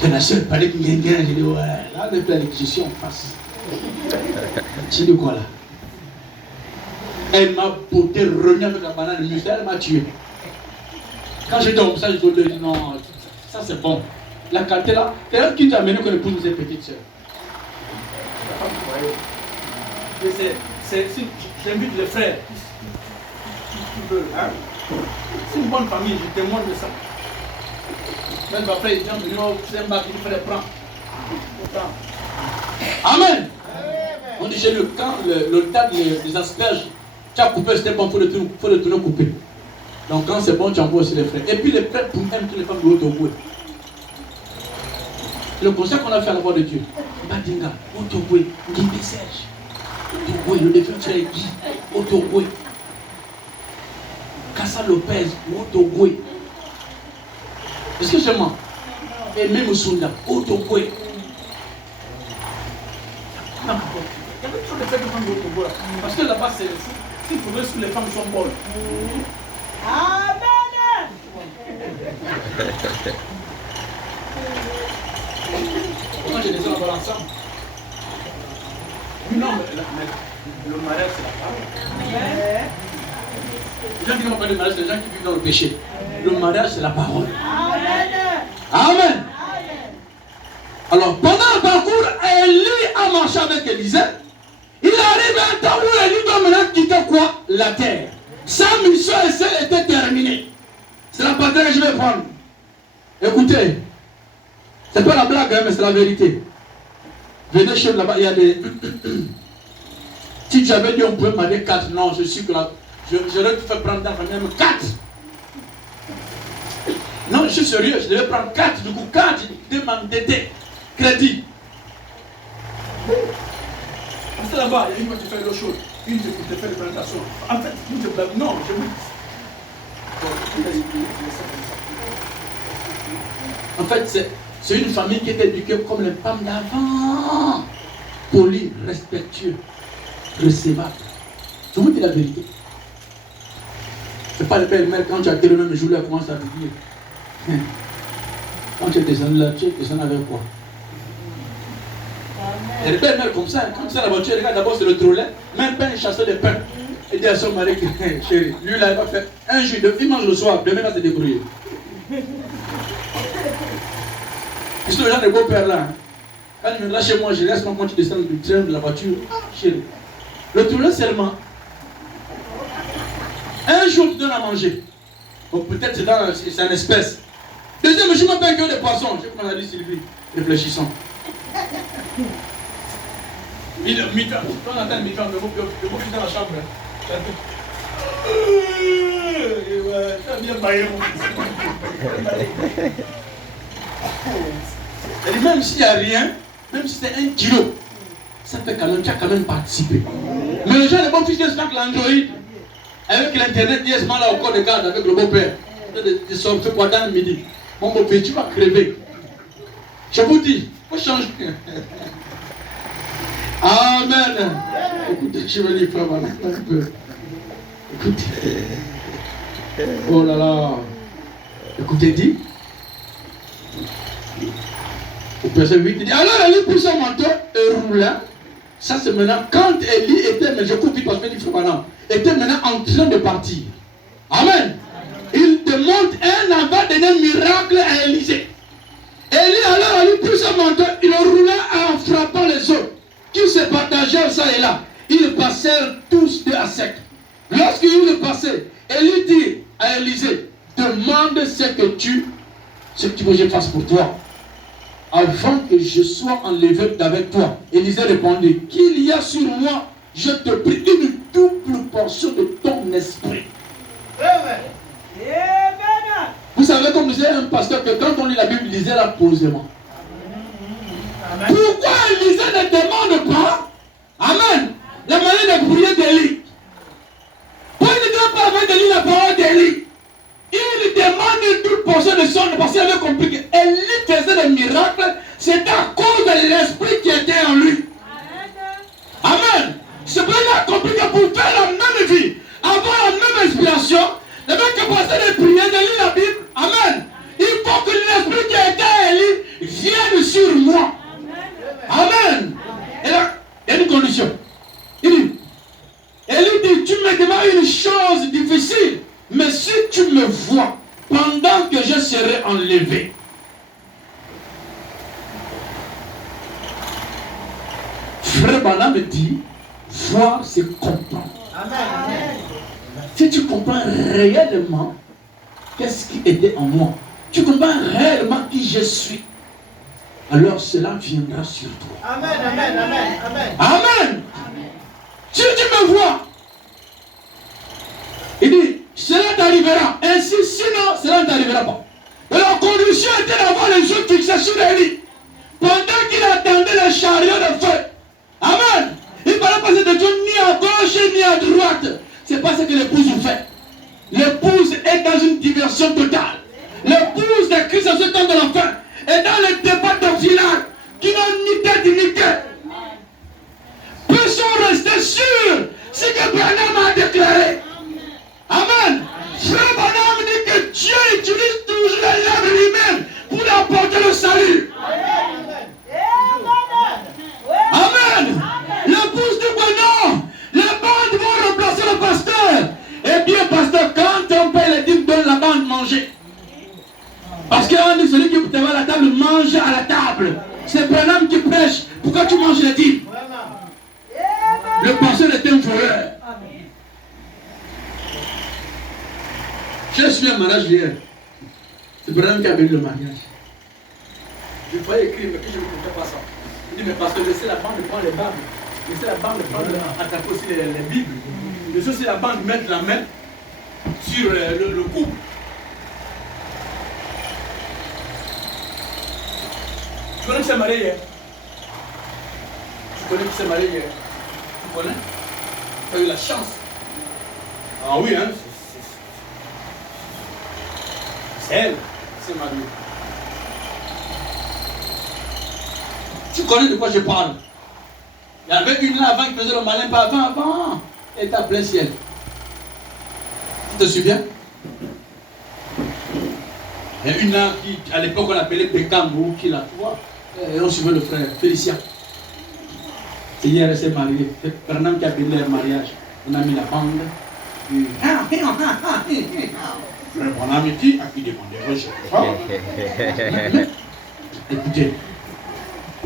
Que la soeur parlait qu'il y a un j'ai dit, ouais, là le plein je suis en face. Tu dis quoi là? Elle m'a porté, revenue avec la banane, elle m'a tué. Quand j'étais comme ça, je lui ai dit, non, ça c'est bon. La qualité là, c'est elle qui t'a amené qu'on épouse cette petite soeur. J'invite les frères qui veulent. Hein? C'est une bonne famille, je témoigne de ça. Même après, les gens me disent, oh, c'est un bac, il fallait prendre. Amen. On dit chez le camp, le tas des asperges, tu as coupé, c'était bon, il faut le tourner coupé. Donc quand c'est bon, tu envoies aussi les frères. Et puis les frères pour même toutes les femmes de Otogoué. Le conseil qu'on a fait à la voix de Dieu. Badinga, Otogoué, Guy Serge. Otogoué, le défunt frère Guy, Otogoué. Cassa Lopez, Otogoué. Est-ce que je mens? Et même Sunda, Otogoué. Il y avait toujours des fêtes de femmes de Otogoué. Parce que là-bas, c'est s'il faudrait que les femmes sont bonnes. Amen. Pourquoi j'ai des gens là-bas ensemble? Oui, non, mais le mariage, c'est la parole. Les gens qui n'ont pas de mariage, c'est les gens qui vivent dans le péché. Le mariage, c'est la parole. Amen. Amen. Alors, pendant le parcours, Élie a marché avec Élisée. Il arrive à un temps où Élie doit maintenant quitter quoi? La terre. Sa mission et celle était terminée. C'est la partie que je vais prendre. Écoutez, c'est pas la blague, hein, mais c'est la vérité. Venez chez là-bas, il y a des. Si tu avais dit on pouvait demander 4, non, je suis que là. J'aurais pu faire prendre même 4. Non, je suis sérieux, je devais prendre 4. Du coup, 4, je demandais crédit. Parce que là-bas, il y a une fois qui fait l'eau chaude, une qui te fait les présentations. En fait, une te blague. Non, je vous. En fait, c'est une famille qui est éduquée comme les femmes d'avant. Poli, respectueux, recevable. Je vous dis la vérité. C'est pas le père et mère, quand tu as terminé le jour, elle commence à te dire. Quand tu es descendu là, tu es descendu avec quoi? Il y a des pères et mères comme ça. Quand tu es dans la voiture, regarde d'abord c'est le trolley. Même pain, chasseur de pain. Il dit à son mari, chérie, lui là, il va faire un jour, il mange le soir, demain il va se débrouiller. Ils sont les gens de beaux-pères là. Quand il viendra chez moi, je laisse quand tu descends du train de la voiture. Chérie. Le trolley seulement. Un jour, tu donnes à manger. Donc peut-être c'est un espèce. Deuxième, je m'appelle que des poissons. Je sais comment on a dit Sylvie. Réfléchissons. Mi-temps. Quand on entend le mi-temps, le mot qui dans la chambre. Tu as bien baillé mon fils. Et même s'il n'y a rien, même si c'est 1 kilo, ça fait quand même, tu as quand même participé. Mais les gens, les bons fils, ils sont l'Android. Avec l'internet, il y a ce là au corps de garde avec le beau-père. Ils sont fait pendant le midi. Mon beau-père, tu vas crever. Je vous dis, il faut changer. Amen. Écoutez, je vais lui faire mal un peu. Écoutez. Oh là là. Écoutez, dit. Au verset 8, il dit, alors Élie prit son manteau et roula. Ça c'est maintenant, quand Élie était, mais je coupe vite parce que je dis maintenant, était maintenant en train de partir. Amen. Il demande un avant donné miracle à Élisée. Élie alors Élie prit son manteau, il roula en frappant les eaux, qui se partageaient ça et là. Ils passèrent tous deux à sec. Lorsqu'ils passaient, Élie dit à Élisée, demande ce que tu veux que je fasse pour toi, avant que je sois enlevé d'avec toi. Élisée répondit, qu'il y a sur moi, je te prie, une double portion de ton esprit. Amen. Vous savez, comme disait un pasteur, que quand on lit la Bible, lisez-la posément. Pourquoi Élisée ne demande pas, Amen, la manière de prier d'Élie? Pourquoi il ne demande pas avant de lire la parole d'Élie? Il demande une double portion de son, parce qu'il avait compris qu'Élie faisait des miracles, c'était à cause de l'esprit qui était en lui. Amen. C'est pour ça qu'il a compris que pour faire la même vie, avoir la même inspiration, le mec qui passait de prier, de lire la Bible, Amen. Il faut que l'esprit qui était à Élie vienne sur moi. Amen. Et là, il y a une condition. Il dit, Élie dit, tu me demandes une chose difficile, mais si tu me vois pendant que je serai enlevé, Frère Branham me dit, voir c'est comprendre. Amen. Si tu comprends réellement qu'est-ce qui était en moi, tu comprends réellement qui je suis, alors cela viendra sur toi. Amen. Amen. Amen. Amen. Amen. Si tu me vois, il dit, cela t'arrivera. Ainsi, sinon, cela ne t'arrivera pas. Et la condition était d'avoir les yeux fixés sur Élie. Pendant qu'il attendait le chariot de feu. Amen. Il ne fallait passer de Dieu ni à gauche ni à droite. C'est pas ce que l'épouse fait. L'épouse est dans une diversion totale. L'épouse de Christ à ce temps de la fin est dans le débat de village qui n'ont ni tête ni queue. Peut-on rester sûr ce que Branham a déclaré? Amen. Frère Branham dit que Dieu utilise toujours l'âme lui-même pour apporter le salut. Amen. L'épouse dit que non, les bandes vont remplacer le pasteur. Eh bien, pasteur, quand on paye les dîmes, donne la bande manger. Parce qu'on dit celui qui te va à la table, mange à la table. C'est Branham qui prêche. Pourquoi tu manges les dîmes? Le pasteur est un voleur. J'ai su un mariage hier. C'est Branham qui a béni le mariage. Je croyais écrire, mais puis je ne comptais pas ça. Il dit, mais parce que laissez la bande prendre les Bibles. Laissez la bande prendre, attraper aussi les Bibles. Laissez aussi la bande mettre la main sur le couple. Tu connais qui s'est marié hier? Tu connais qui s'est marié hier? Tu connais? Tu as eu la chance. Ah oui, hein? C'est elle, c'est mariée. Tu connais de quoi je parle? Il y avait une là avant qui faisait le malin, pas avant. Elle était à plein ciel. Tu te souviens? Il y a une là qui, à l'époque, on appelait Beckham ou qui là, tu vois? Et on suivait le frère, Félicien. C'est hier, elle s'est mariée. C'est Branham qui a béni leur mariage. On a mis la bande. Frère Branham dit, à qui demandera je pas. Écoutez,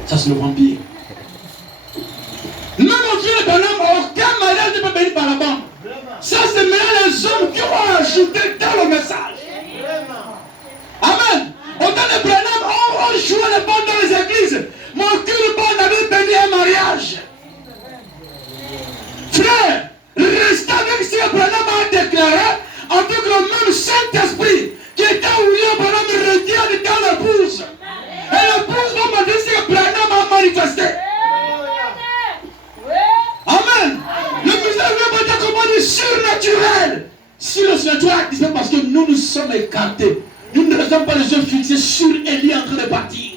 ça c'est le vampire. Même au Dieu de Branham, aucun mariage ne peut bénir par la bande. Ça c'est maintenant les hommes qui ont ajouté dans le message. Amen. Au temps de Branham, on jouait les bandes dans les églises. Mais aucune bande n'avait béni un mariage. Frère, restez avec ce que Branham a déclaré, avec le même Saint-Esprit qui était où William Branham regarde dans l'épouse. Et l'épouse va me dire ce que Branham a manifesté. Amen. Le mystère vient pas comment dire surnaturel. Si le surnaturel c'est parce que nous sommes écartés. Nous ne restons pas les yeux fixés sur Élie en train de partir.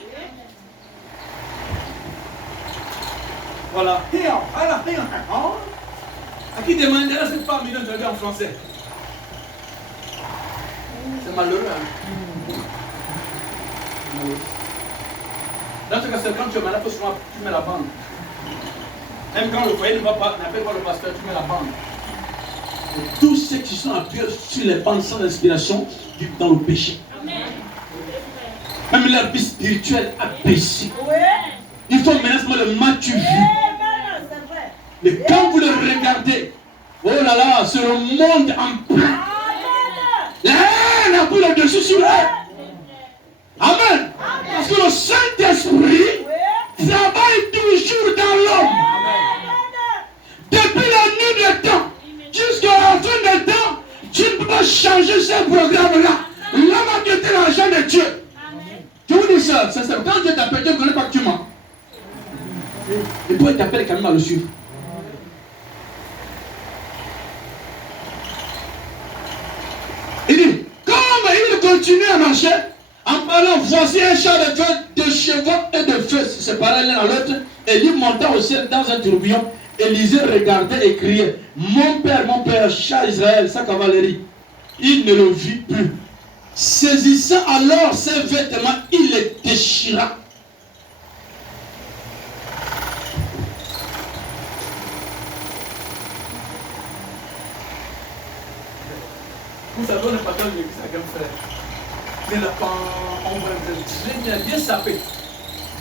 Voilà. À qui demandera cette femme million de en français? C'est malheureux. Hein? Dans ce cas, c'est quand tu es malade, souvent, tu mets la bande. Même quand le foyer ne va pas, n'appelle pas le pasteur, tu mets la bande. Et tous ceux qui sont appuyés sur les bandes sans inspiration vivent dans le péché. Même leur vie spirituelle a péché. Il faut maintenant le match vu. Mais quand vous le regardez, oh là là, c'est le monde en plein. La haine a pris le dessus sur eux. Amen. Parce que le Saint-Esprit travaille toujours dans l'homme. Depuis la nuit des temps jusqu'à la fin des temps, tu ne peux pas changer ce programme-là. L'homme a quitté l'argent de Dieu. Je vous dis ça, c'est ça. Quand Dieu t'appelle, Dieu ne connaît pas que tu mens. Et puis il t'appelle quand même à le suivre. Il dit, comme il continue à marcher, en parlant, voici un char de feu, de chevaux et de feu se séparaient l'un à l'autre. Élie monta au ciel dans un tourbillon. Élisée regardait et criait, mon père, char Israël, sa cavalerie. Il ne le vit plus. Saisissant alors ses vêtements, il les déchira. Vous savez, on n'est pas dans l'église à comme frère. Mais là, on va bien sapé.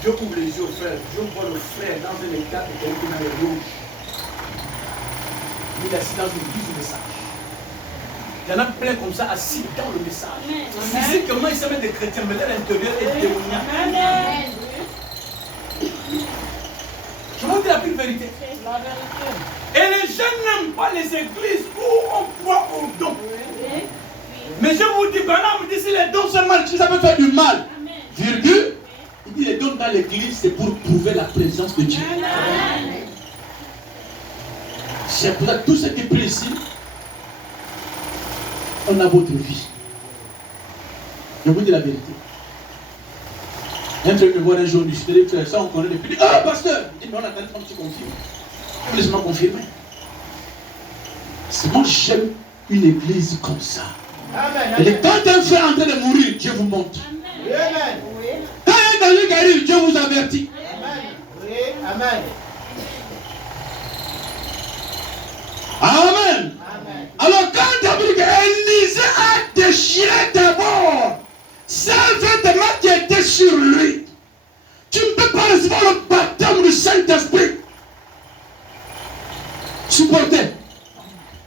Dieu ouvre les yeux, frère. Dieu voit le frère dans un état de quelqu'un dans les rouges. Il est assis dans une église du message. Il y en a plein comme ça, assis dans le message. Physiquement, ils se mettent des chrétiens, mais à l'intérieur, et démoniaques. Je vous dis la pure vérité. Et les jeunes n'aiment pas les églises où on croit aux dons. Mais je vous dis, Bernard me dit si les dons sont mal, ça peut faire du mal. Virgule, il dit les dons dans l'église, c'est pour prouver la présence de Dieu. C'est pour ça que tout ce qui plaît ici, on a votre vie. Je vous dis la vérité. Un truc me voir un jour, je te dis, ça on connaît depuis. Il dit, ah, pasteur! Il dit, mais on attend quand tu confirmes. Laisse-moi confirmer. Moi, j'aime une église comme ça. Amen. Et quand un frère est en train de mourir, Dieu vous montre. Amen. Quand un danger qui arrive, Dieu vous avertit. Amen. Amen. Alors quand David Élisée a déchiré d'abord ces vêtements qui étaient sur lui, tu ne peux pas recevoir le baptême du Saint-Esprit. Supporter.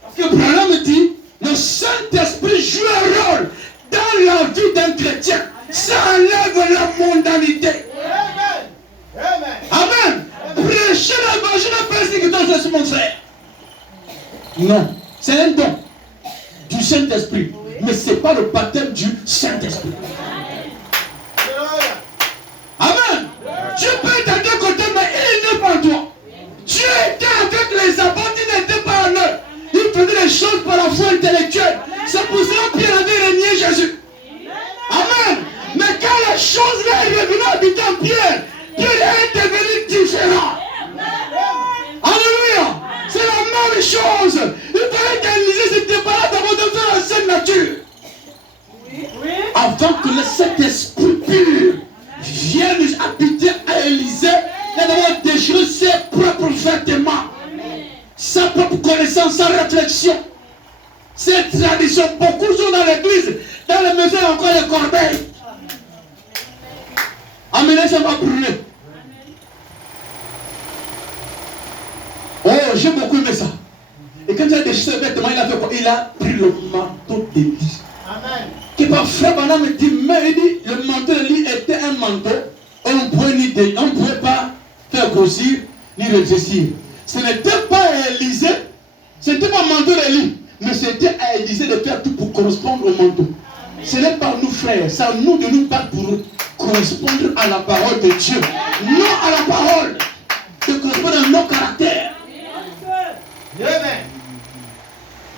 Parce que Branham dit, le Saint-Esprit joue un rôle dans la vie d'un chrétien. Ça enlève la mondanité. Amen. Amen. Prêcher l'évangile de persécution, c'est mon frère. Non, c'est un don du Saint-Esprit. Mais ce n'est pas le baptême du Saint-Esprit. Amen. Tu peux être à deux côtés, mais il n'est pas en toi. Dieu était avec les apôtres, il n'était pas en eux. Il faisait les choses par la foi intellectuelle. C'est pour cela que Pierre avait régné Jésus. Amen. Mais quand la chose là est revenue habitant Pierre, Pierre est devenu différent. Alléluia. C'est la même chose. Il fallait qu'Élisée se débarrasse d'abord de faire la sainte nature. Avant que le Saint-Esprit pur vienne habiter à Élisée, il a d'abord déchiré ses propres vêtements, sa propre connaissance, sa réflexion, ses traditions. Beaucoup sont dans l'église, dans les maisons encore les corbeilles. Amenez, ça va brûler. Oh, j'ai beaucoup aimé ça. Et quand il a déchiré ses vêtements, il a fait quoi? Il a pris le manteau d'Élie. Amen. Qui parfois, Bernard me dit, mais il dit, le manteau d'Élie était un manteau, on ne pouvait pas faire grossir ni rétrécir. Ce n'était pas à Élisée, ce n'était pas un manteau d'Élie, mais c'était à Élisée de faire tout pour correspondre au manteau. Ce n'est pas nous, frères, c'est à nous de nous battre pour correspondre à la parole de Dieu, non à la parole, de correspondre à nos caractères. Amen.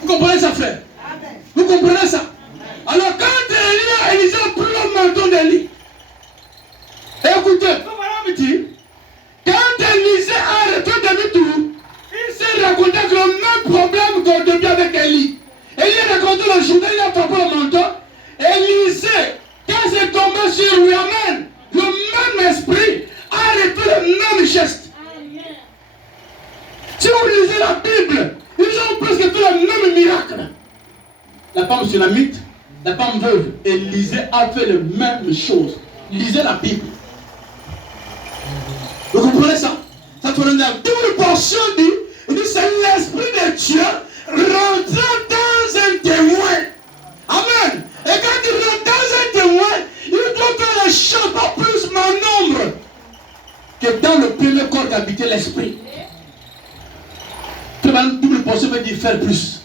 Vous comprenez ça, frère? Vous comprenez ça? Alors quand Élisée a pris le manteau d'Élie, écoutez, comme me dit, quand Élisée a arrêté demi-tour, il s'est raconté que le même problème qu'au début avec Élie. Élie a raconté le journée, il a frappé le manteau. Élisée, quand c'est tombé sur lui, amen, le même esprit la Bible, ils ont presque fait le même miracle. La femme sunamite, la femme veuve, Élisée a fait la même chose. Lisez la Bible. Vous comprenez ça? Ça fait une double portion dit, il dit c'est l'Esprit de Dieu rentrant dans un témoin. Amen. Et quand il rentre dans un témoin, il doit faire les choses pas plus en nombre que dans le premier corps qu'habitait l'Esprit. Une double portion veut dire faire plus.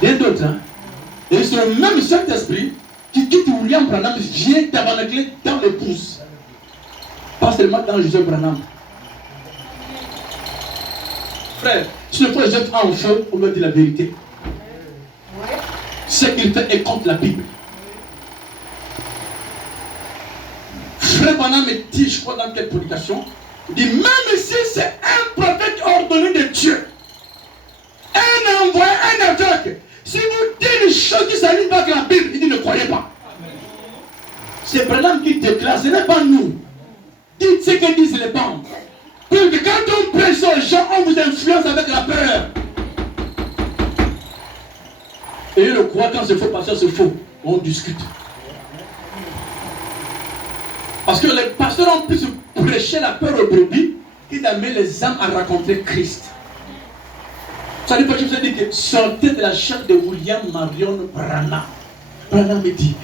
Rien d'autre. Hein? Et c'est le même Saint-Esprit qui quitte William Branham, vient tabernacler dans l'épouse. Pas seulement dans Joseph Branham. Frère, si le frère jette en feu, on lui dit la vérité. Ce qu'il fait est contre la Bible. Frère Branham me dit, je crois dans quelle prédication, il dit, même si c'est un prophète ordonné de Dieu, un envoyé, un évêque, si vous dites une chose qui s'aligne pas avec la Bible, il dit, ne croyez pas. C'est Branham qui déclare, ce n'est pas nous. Dites ce que disent les bandes. Parce que quand on prêche aux gens, on vous influence avec la peur. Et ils le croient quand c'est faux, parce que c'est faux. On discute. Parce que les pasteurs ont pu se prêcher la peur aux brebis et d'amener les âmes à rencontrer Christ. Ça veut dire que je vous ai dit que sortez de la chair de William Marion Branham. Branham me dit,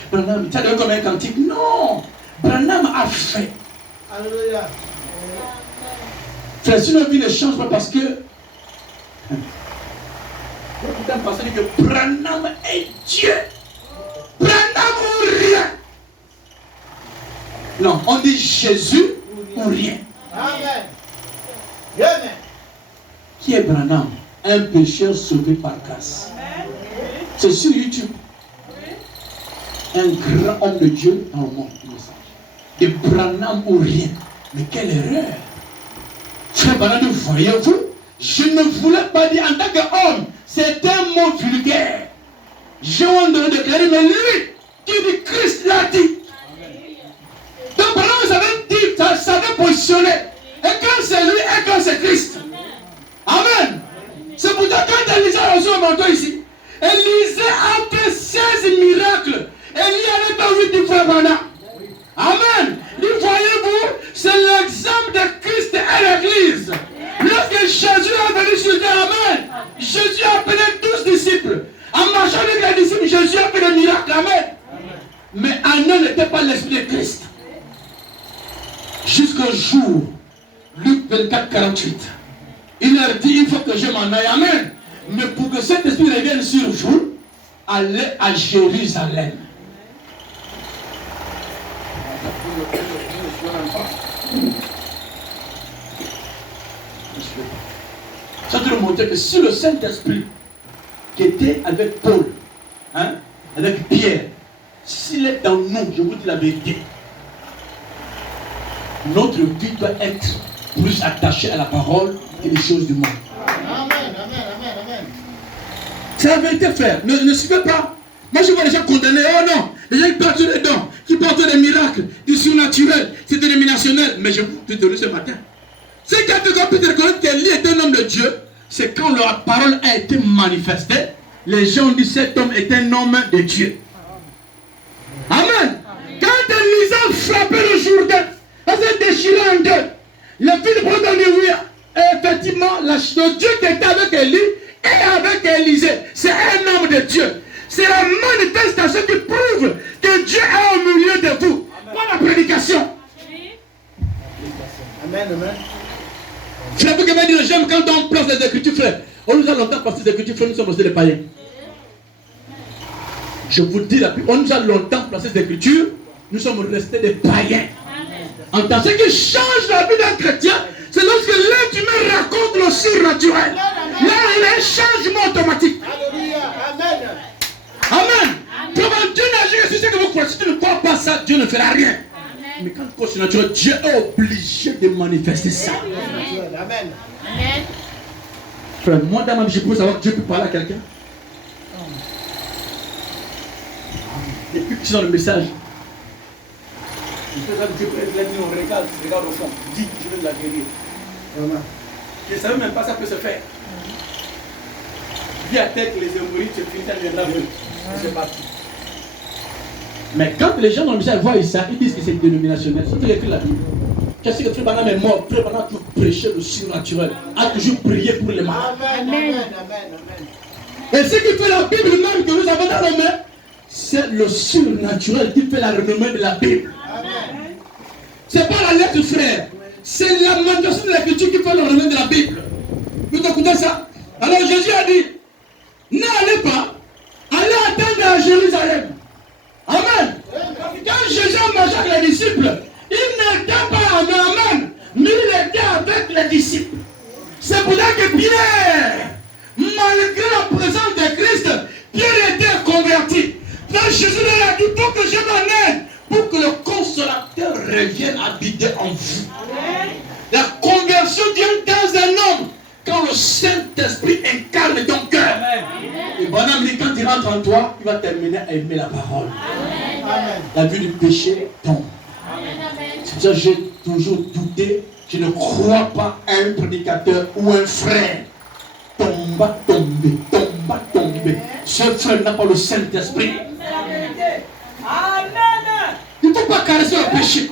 ça devient comme un cantique. Non, Branham a fait. Alléluia. Frère, si notre vie ne change pas parce que un pasteur dit que Branham est Dieu. Branham ou rien. Non, on dit Jésus ou rien. Amen. Amen. Qui est Branham? Un pécheur sauvé par grâce. C'est sur YouTube. Un grand homme de Dieu dans le monde. De Branham ou rien. Mais quelle erreur. Frère Branham, voyez-vous, je ne voulais pas dire en tant qu'homme, c'est un mot vulgaire. J'ai honte de le déclarer, mais lui qui dit Christ l'a dit. Donc Branham savait dire, ça savait positionner. Et quand c'est lui et quand c'est Christ. Amen. C'est pour ça que quand Élisée a reçu un manteau ici, Élisée a fait 16 miracles. Et il y a les temps 8 du frère Branham. Amen. Voyez-vous, c'est l'exemple de Christ et l'Église. Lorsque Jésus est venu sur terre, amen, Jésus a appelé 12 disciples. En marchant avec les disciples, Jésus a fait des miracles, amen. Mais en eux n'était pas l'esprit de Christ. Jusqu'au jour, Luc 24, 48, il leur dit, il faut que je m'en aille, amen. Mais pour que cet esprit revienne sur vous, allez à Jérusalem. Ça te montrer que si le Saint-Esprit qui était avec Paul, hein, avec Pierre, s'il est dans nous, je vous dis la vérité, notre vie doit être plus attachée à la parole que les choses du monde. Amen, amen, amen, amen. C'est la vérité, frère. Ne suivez pas. Moi, je vois les gens condamnés. Oh non, les gens qui portent les dons, qui portent des miracles, du surnaturel, c'est dénominationnel. Mais je vous ai donné ce matin. C'est quand quelqu'un peut reconnaître qu'Élie est un homme de Dieu, c'est quand leur parole a été manifestée, les gens ont dit cet homme est un homme de Dieu. Amen. Quand Élisée frappait le Jourdain, ça s'est déchiré en deux. Le fils de prophète a dit oui, effectivement, le Dieu qui était avec Élie et avec Élisée, c'est un homme de Dieu. C'est la manifestation qui prouve que Dieu est au milieu de vous. Pas la prédication. Amen, amen. Frère, vous pouvez dire, j'aime quand on place les écritures, frère. On nous a longtemps placé les écritures, frère, nous sommes restés des païens. Je vous dis, on nous a longtemps placé les écritures, nous sommes restés des païens. En tant que ce qui change la vie d'un chrétien, c'est lorsque l'être humain raconte le surnaturel. Là, il y a un changement automatique. Alléluia, amen. Amen. Comment Dieu n'agit que sur ce que vous croyez. Si tu ne crois pas ça, Dieu ne fera rien. Mais quand tu crois sur le naturel, Dieu est obligé de manifester ça. Amen. Frère, moi dans ma vie, je peux savoir que Dieu peut parler à quelqu'un. Et puis tu sens le message. Dieu peut être là, on regarde au fond. Dis, je vais la guérir. Je ne savais même pas que ça peut se faire. Vie à tête, les hémorroïdes, je finis à viendra plus. C'est parti. Mais quand les gens dans le message voient ça, ils disent que c'est dénominationnel. C'est écrit la Bible. Qu'est-ce que Frère Branham est mort? Frère Branham a toujours prêché le surnaturel, a toujours prié pour les malades. Amen. Et ce qui fait la Bible même que nous avons dans nos mains, c'est le surnaturel qui fait la renommée de la Bible. C'est pas la lettre, frère. C'est la manifestation de l'écriture qui fait la renommée de la Bible. Vous écoutez ça? Alors Jésus a dit, n'allez pas, allez attendre à Jérusalem. Amen. Quand Jésus a marché avec les disciples, il n'était pas en Amen, mais il était avec les disciples. C'est pour ça que Pierre, malgré la présence de Christ, Pierre était converti. Quand Jésus lui a dit, il faut que je m'en aide, pour que le consolateur revienne habiter en vous. La conversion vient dans un homme quand le Saint-Esprit incarne ton cœur. Et Branham dit, quand il rentre en toi, il va terminer à aimer la parole. Amen. La vue du péché tombe. C'est pour ça que j'ai toujours douté. Je ne crois pas à un prédicateur ou un frère. Tomba tombé, tomba tombé. Ce frère n'a pas le Saint-Esprit. C'est la vérité. Amen. Il ne faut pas caresser le péché.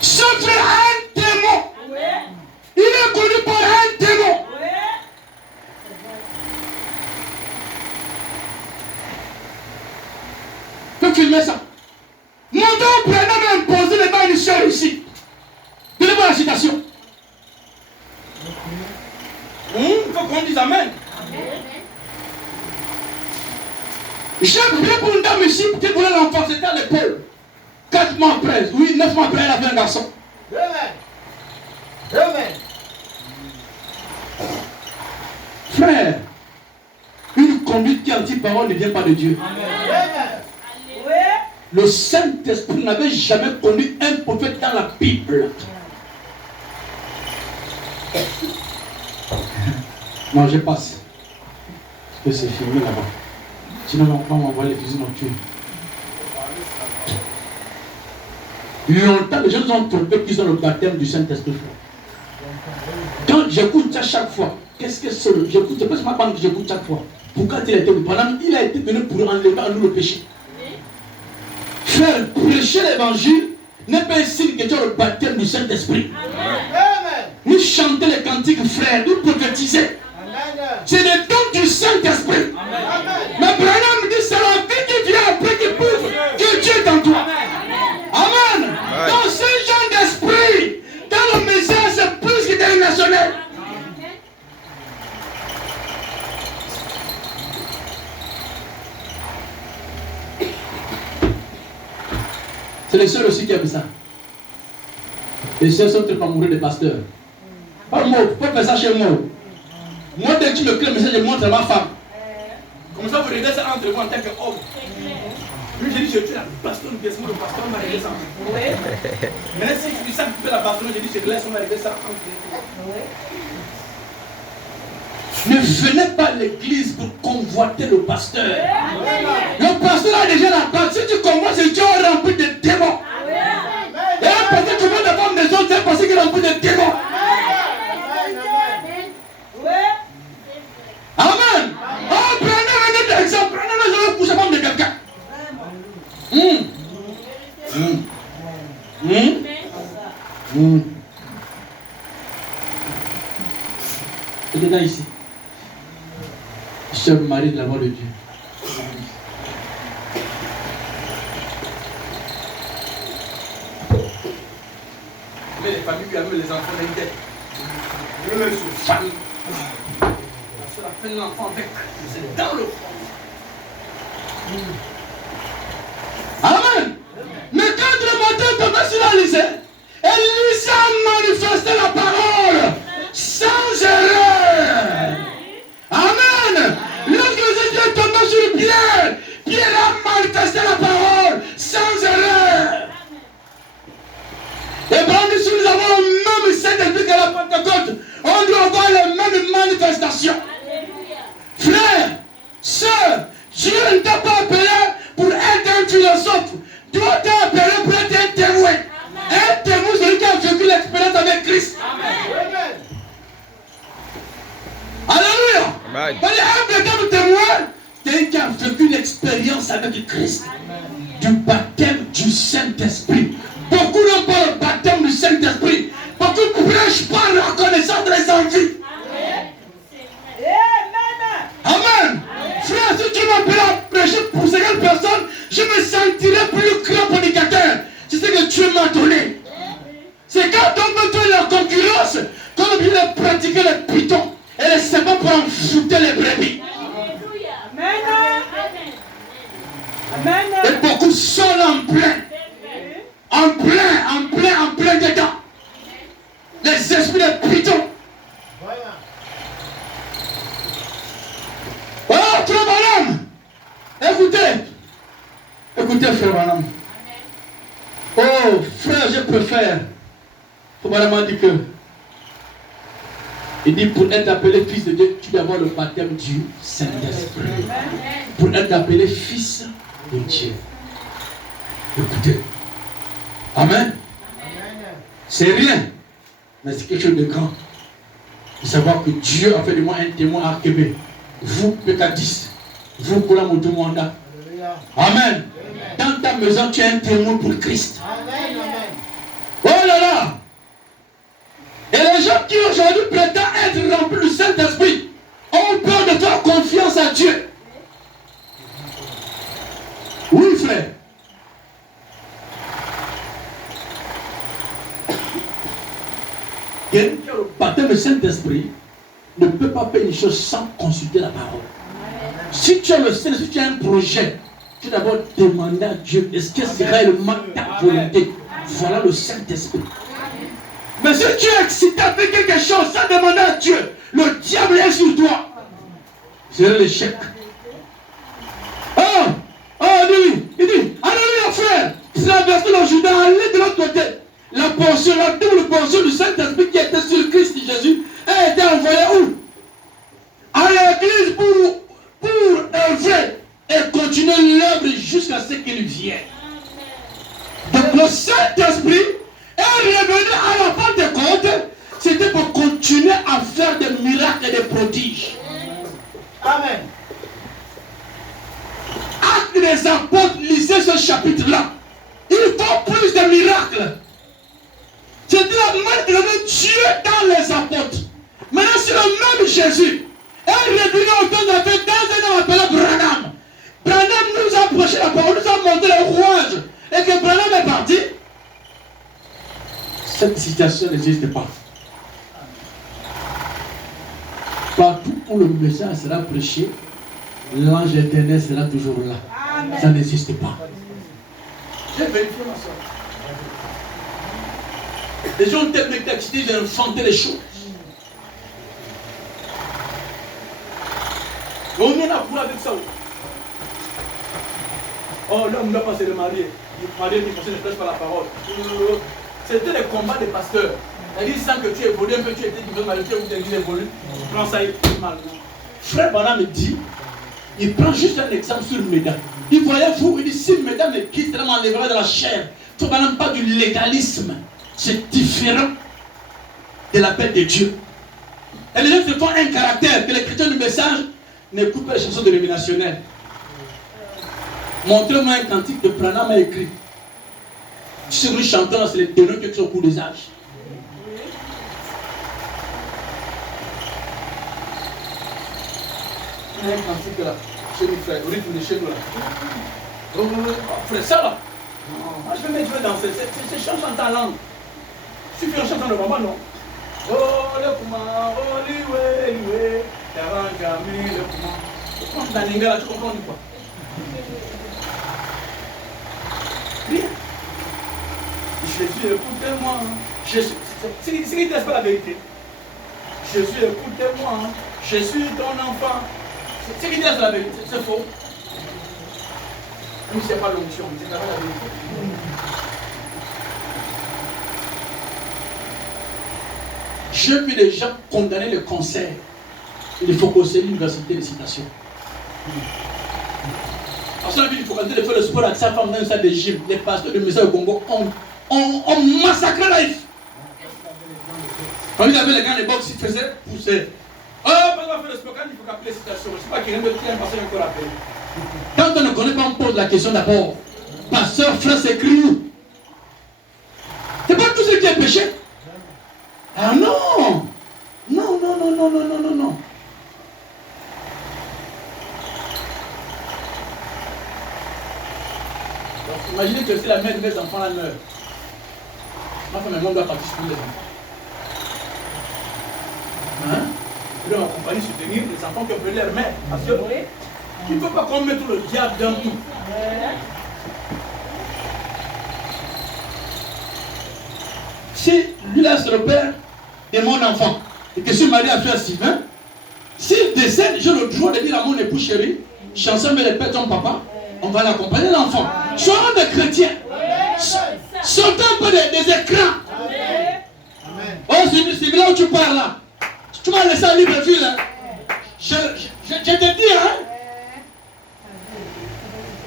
Ce frère a un démon. Il est connu par un démon. Tu peux filmer ça. Mon don Branham a imposé les mains initiales ici. Donnez-moi la citation. Il faut qu'on dise Amen. J'ai prié pour une dame ici qui voulait l'enfant, c'était à l'épaule. 4 mois après, oui, 9 mois après, elle avait un garçon. Frère, une conduite qui est anti-parole ne vient pas de Dieu. Le Saint-Esprit n'avait jamais connu un prophète dans la Bible. Non, je passe. Parce que c'est filmé là-bas. Sinon, on va m'envoyer les fusils nocturnes. Longtemps, les gens ont trompé qu'ils ont le baptême du Saint-Esprit. Quand j'écoute ça chaque fois, qu'est-ce que c'est? J'écoute, c'est pas ma bande que j'écoute chaque fois. Pourquoi il a été venu? Il a été venu pour enlever à nous le péché. Faire prêcher l'évangile n'est pas un signe que tu as le baptême du Saint-Esprit. Nous chanter les cantiques, frères, nous prophétiser. C'est le don du Saint-Esprit. Mais Branham dit c'est la vie qui vient après qui prouve que Dieu est en toi. Amen. Dans ce genre d'esprit, dans le message, c'est plus qu'international. C'est les sœurs aussi qui aiment ça. Les sœurs sont très amoureuses des pasteurs. Pas moi, pas faire ça chez moi. Moi, dès que tu me crées le message, je montre à ma femme. Comme ça, vous réglez ça entre vous en tant qu'homme. Lui, j'ai dit, je tue la bastonne, bien sûr, le pasteur m'a réglé ça. Maintenant, si je dis ça, tu fais la bastonne, j'ai dit, je laisse, on va régler ça entre vous. Ne venez pas à l'église pour convoiter le pasteur. Le pasteur a déjà la base. Si tu convoites, c'est Dieu rempli de démons. Et un pasteur qui veut défendre des autres, c'est parce qu'il est rempli de démons. Amen. Oh, prenez un exemple. Prenez un exemple pour se de quelqu'un. C'est dedans ici. Sœur Marie de la voix de Dieu. Mais les familles qui avaient les enfants d'inquiète. Je me suis famille. Parce que la peine de l'enfant avec, c'est dans le fond. Amen. Mais quand le matin tombait sur la lycée, Élise a manifesté la parole sans erreur. Amen. Lorsque Jésus est tombé sur Pierre, Pierre a manifesté la parole sans erreur. Et bien, si nous avons le même Saint-Esprit qu'à la Pentecôte, on doit avoir les mêmes manifestations. Frère, sœur, Dieu ne t'a pas appelé pour être un philosophe. Dieu t'a appelé pour être un témoin. Un témoin, c'est celui qui a vécu l'expérience avec Christ. avec Christ. Du baptême du Saint-Esprit. Beaucoup n'ont pas le baptême du Saint-Esprit. Beaucoup ne prêchent pas la reconnaissance des envies. Amen. Frère, si tu m'appelles à prêcher pour 50 personnes, je me sentirai plus grand prédicateur. C'est ce que Dieu m'a donné. C'est quand on me donne la concurrence qu'on a besoin de pratiquer les pitons et les serpents pour en foutre les brebis. Et beaucoup sont en plein. En plein dedans. Les esprits de pitons. Oh, frère Branham, écoutez, frère Branham. Oh, frère, je préfère. Frère Branham a dit que, il dit pour être appelé fils de Dieu, tu dois avoir le baptême du Saint-Esprit. Pour être appelé fils de Dieu. Écoutez. Amen. C'est rien, mais c'est quelque chose de grand. De savoir que Dieu a fait de moi un témoin à Québec. Vous, pécadistes, vous, pour la Motomanda. Amen. Dans ta maison, tu es un témoin pour Christ. Amen. Oh là là. Et les gens qui aujourd'hui prétendent être remplis du Saint-Esprit ont peur de faire confiance à Dieu. Oui, frère. Quelqu'un qui a le baptême du Saint-Esprit ne peut pas faire une chose sans consulter la parole. Si tu as le Saint-Esprit, si tu as un projet, tu dois d'abord demander à Dieu, est-ce que c'est réellement ta volonté? Voilà le Saint-Esprit. Mais si tu es excité avec quelque chose sans demander à Dieu, le diable est sur toi. C'est l'échec. Il dit, alléluia frère, traversez le Jourdain, allez de l'autre côté. La portion, la double portion du Saint-Esprit qui était sur Christ Jésus a été envoyée où? À l'église pour œuvrer et continuer l'œuvre jusqu'à ce qu'il vienne. Donc le Saint-Esprit est revenu à la fin des comptes, c'était pour continuer à faire des miracles et des prodiges. Amen. Actes des apôtres, lisez ce chapitre-là. Il faut plus de miracles. C'était la main de Dieu dans les apôtres. Maintenant, c'est le même Jésus. Et revenu au temps de fait dans un homme appelé Branham. Branham nous a prêché la parole, nous a montré les rouages. Et que Branham est parti. Cette situation n'existe pas. Partout où le message sera prêché, l'ange éternel sera toujours là. Amen. Ça n'existe pas. J'ai vérifié ma soeur. Les gens ont tellement été excités, ils ont inventé les choses. On vient à voir avec ça. Oh, l'homme ne doit pas se marier. Il marier, il ne prêche pas la parole. C'était les combats des pasteurs. C'est-à-dire, sans que tu évolues un peu, tu étais qui veut marier, tu évolues, tu prends ça, il fait mal. Frère Branham me dit, il prend juste un exemple sur Médan. Il voyait vous, il dit, si Médan me quitte, il m'enlèvera de la chair. Il ne faut pas du légalisme. C'est différent de l'appel de Dieu. Et les gens se font un caractère que les chrétiens du message n'écoutent pas les chansons dénominationnelles. Montrez-moi un cantique que Branham a écrit. Si nous chantons, c'est les ténors qui sont au cours des âges. Il y a un cantique là, chez nous frères, au rythme de chez nous là. Oh, frère, ça là. Moi je vais danser, c'est chant en langue. Si tu chantes le maman, non. Oh, le Kuma, oh, liwe, Yarangami, le Kuma. Tu comprends dans l'ingala, tu comprends quoi? Rien. Jésus, écoutez-moi. C'est qui ne laisse pas la vérité. Jésus, écoutez-moi. Je suis ton enfant. C'est qui ne laisse la vérité. C'est faux. Nous, ce n'est pas l'onction, c'est quand même la vérité. J'ai vu des gens condamner le cancer. Il faut causer l'université de citation. Parce qu'il faut continuer de faire le sport avec sa femme dans une salle de gym. Les pasteurs de Messa au Congo ont massacré la vie. Quand il avait les gars de boxe, il faisait pousser. Oh, on va faire le sport, quand il faut appeler les citations. Je ne sais pas qui est un pasteur encore appelé. Quand on ne connaît pas, on pose la question d'abord. Pasteur, frère, c'est écrit où? C'est pas tout ce qui est péché. Ah non! Non, non, non, non, non, non, non, non. Donc, imaginez que si la mère de mes enfants là meurt. Ma femme et moi, on doit participer les enfants. Hein? Ils doivent m'accompagner, soutenir les enfants qui ont perdu leur mère. Parce que tu ne peux pas qu'on mette tout le diable dans tout. Si lui laisse le père de mon enfant et que je suis marié à frère Sylvain, s'il décède, j'ai le droit de dire à mon époux chéri, je suis ensemble avec le père, ton papa, on va l'accompagner l'enfant. Soyons des chrétiens. Sortons un peu des écrans. Oh, c'est là où tu parles là. Tu m'as laissé un libre fil. Hein? Je te dis, hein.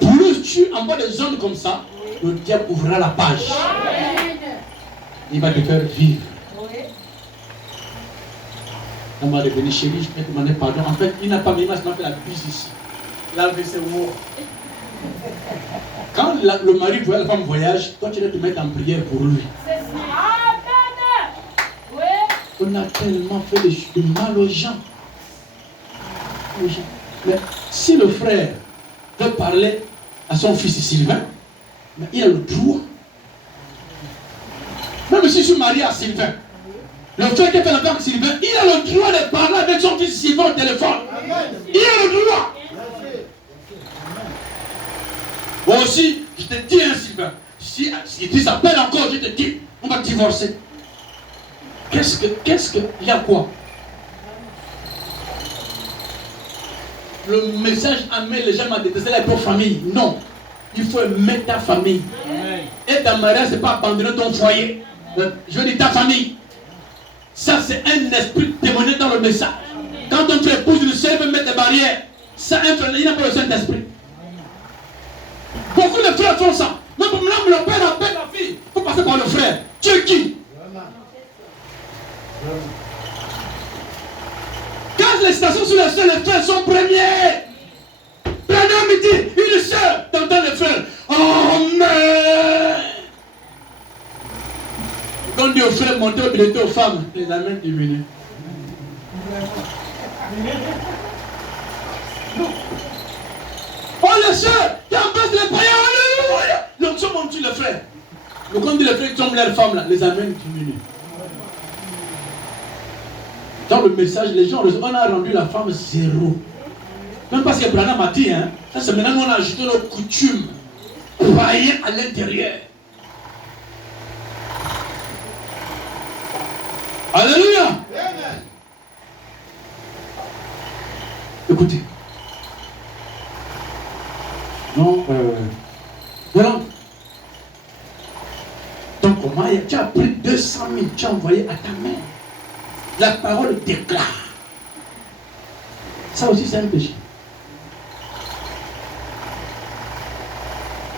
Plus tu envoies des zones comme ça, le diable ouvrira la page. Il va te faire vivre. On m'a devenu chéri, je vais te demander pardon. En fait, il n'a pas mis, il m'a fait la bise ici. Là, c'est wow. Quand le mari voit la femme voyage, toi tu dois te mettre en prière pour lui. On a tellement fait de mal aux gens. Mais si le frère veut parler à son fils Sylvain, mais il a le droit. Même si je suis marié à Sylvain, le frère qui fait la part avec Sylvain, il a le droit de parler avec son fils Sylvain au téléphone. Il a le droit. Moi aussi, je te dis, hein, Sylvain, si tu s'appelles encore, je te dis, on va divorcer. Il y a quoi? Le message amène les gens à détester la pauvre famille. Non. Il faut aimer ta famille. Et ta mariage, ce n'est pas abandonner ton foyer. Je veux dire ta famille. Ça, c'est un esprit démoniaque dans le message. Quand on te épouse, le ciel veut mettre des barrières. Ça, il n'a pas le Saint-Esprit. Beaucoup de frères font ça. Même pour l'homme, le père appelle la fille. Il faut passer par le frère. Tu es qui? Quand les stations sur les soeurs, les frères sont premiers. Prenez un midi, une soeur, t'entends les frères. Oh mais quand on dit aux frères, montez au billet aux femmes, les amènes diminuent. Oh les soeurs, qui embrassent les païens, alléluia. L'onction monte sur les frères. Donc quand on dit les frères qui tombent leurs femmes là, les amènes diminuent. Dans le message, les gens, on a rendu la femme zéro. Même parce que Branham m'a dit, hein, ça c'est maintenant qu'on a ajouté nos coutumes païennes à l'intérieur. Alléluia. Amen. Écoutez. Non, voilà. Donc comment tu as pris 200 000, tu as envoyé à ta mère. La parole déclare. Ça aussi, c'est un péché.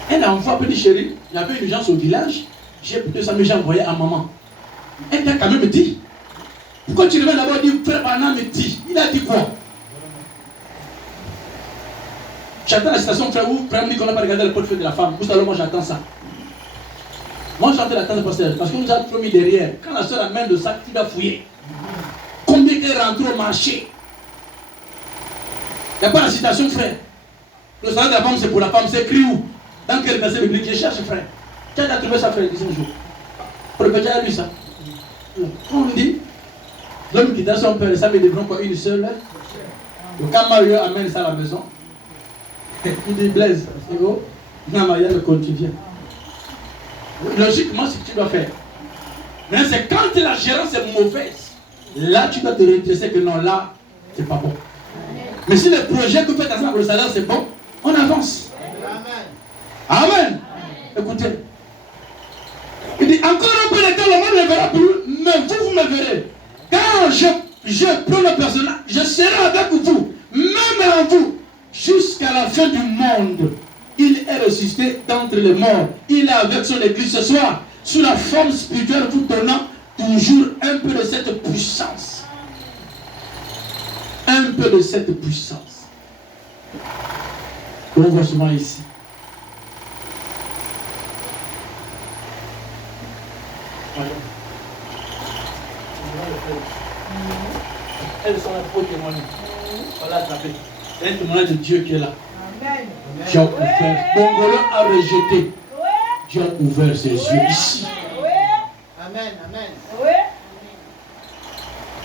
Elle a envoyé, petit chéri, il y avait une urgence au village. J'ai pris 200 000, j'ai envoyé à maman. Elle t'a quand même dit. Pourquoi tu reviens d'abord dire, frère Branham me dit? Il a dit quoi? J'attends la citation, frère, où frère me dit qu'on n'a pas regardé le portefeuille de la femme. Vous savez, moi j'attends ça. Moi j'attends la tente pasteur parce qu'on nous a promis derrière. Quand la soeur amène le sac, tu vas fouiller. Combien est rentré au marché? Il n'y a pas la citation, frère. Le salaire de la femme, c'est pour la femme, c'est écrit où? Dans quel verset biblique? Je cherche, frère. Tu as trouvé ça, frère, disons un jour. Pour le petit, tu as lu ça. On dit, l'homme qui dans son père, ça veut dire quoi? Une seule. Quand Mario amène ça à la maison, il dit Blaise, c'est bon? Non, Maria le continue. Logiquement, c'est ce que tu dois faire. Mais c'est quand la gérance est mauvaise. Là, tu dois te redresser que non, là, c'est pas bon. Mais si le projet que vous faites ensemble, le salaire, c'est bon, on avance. Amen. Amen. Écoutez. Il dit, encore un peu de temps, le monde ne verra plus, mais vous me verrez. Quand je prends le personnage, je serai avec vous, même en vous, jusqu'à la fin du monde. Il est ressuscité d'entre les morts. Il est avec son église ce soir, sous la forme spirituelle, vous donnant toujours un peu de cette puissance. Un peu de cette puissance. On voit seulement ici. Elles sont là pour témoigner. Voilà, attrapé. Il y a un témoignage de Dieu qui est là. Amen. Dieu a ouvert. Bongolo a rejeté. Dieu a ouvert ses yeux ici. Amen. Amen. Oui.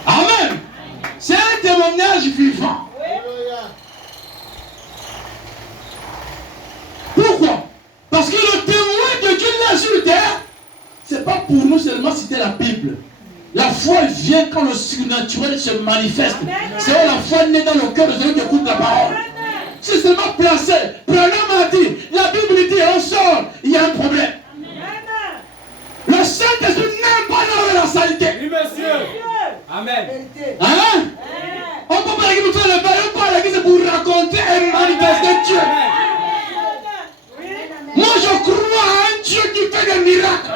Amen. C'est un témoignage vivant. Alléluia. Pourquoi? Parce que le témoin de Dieu là sur terre, ce n'est pas pour nous seulement citer la Bible. La foi vient quand le surnaturel se manifeste. C'est la foi née dans le cœur de celui qui écoute la parole. C'est seulement placé. Branham a dit, la Bible dit, on sort, il y a un problème. Le Saint-Esprit n'aime pas la saleté. Oui, monsieur. Amen. Hein? On peut pas l'église pour faire le bail, on parle à l'église pour raconter et manifester Dieu. Moi je crois à un Dieu qui fait des miracles.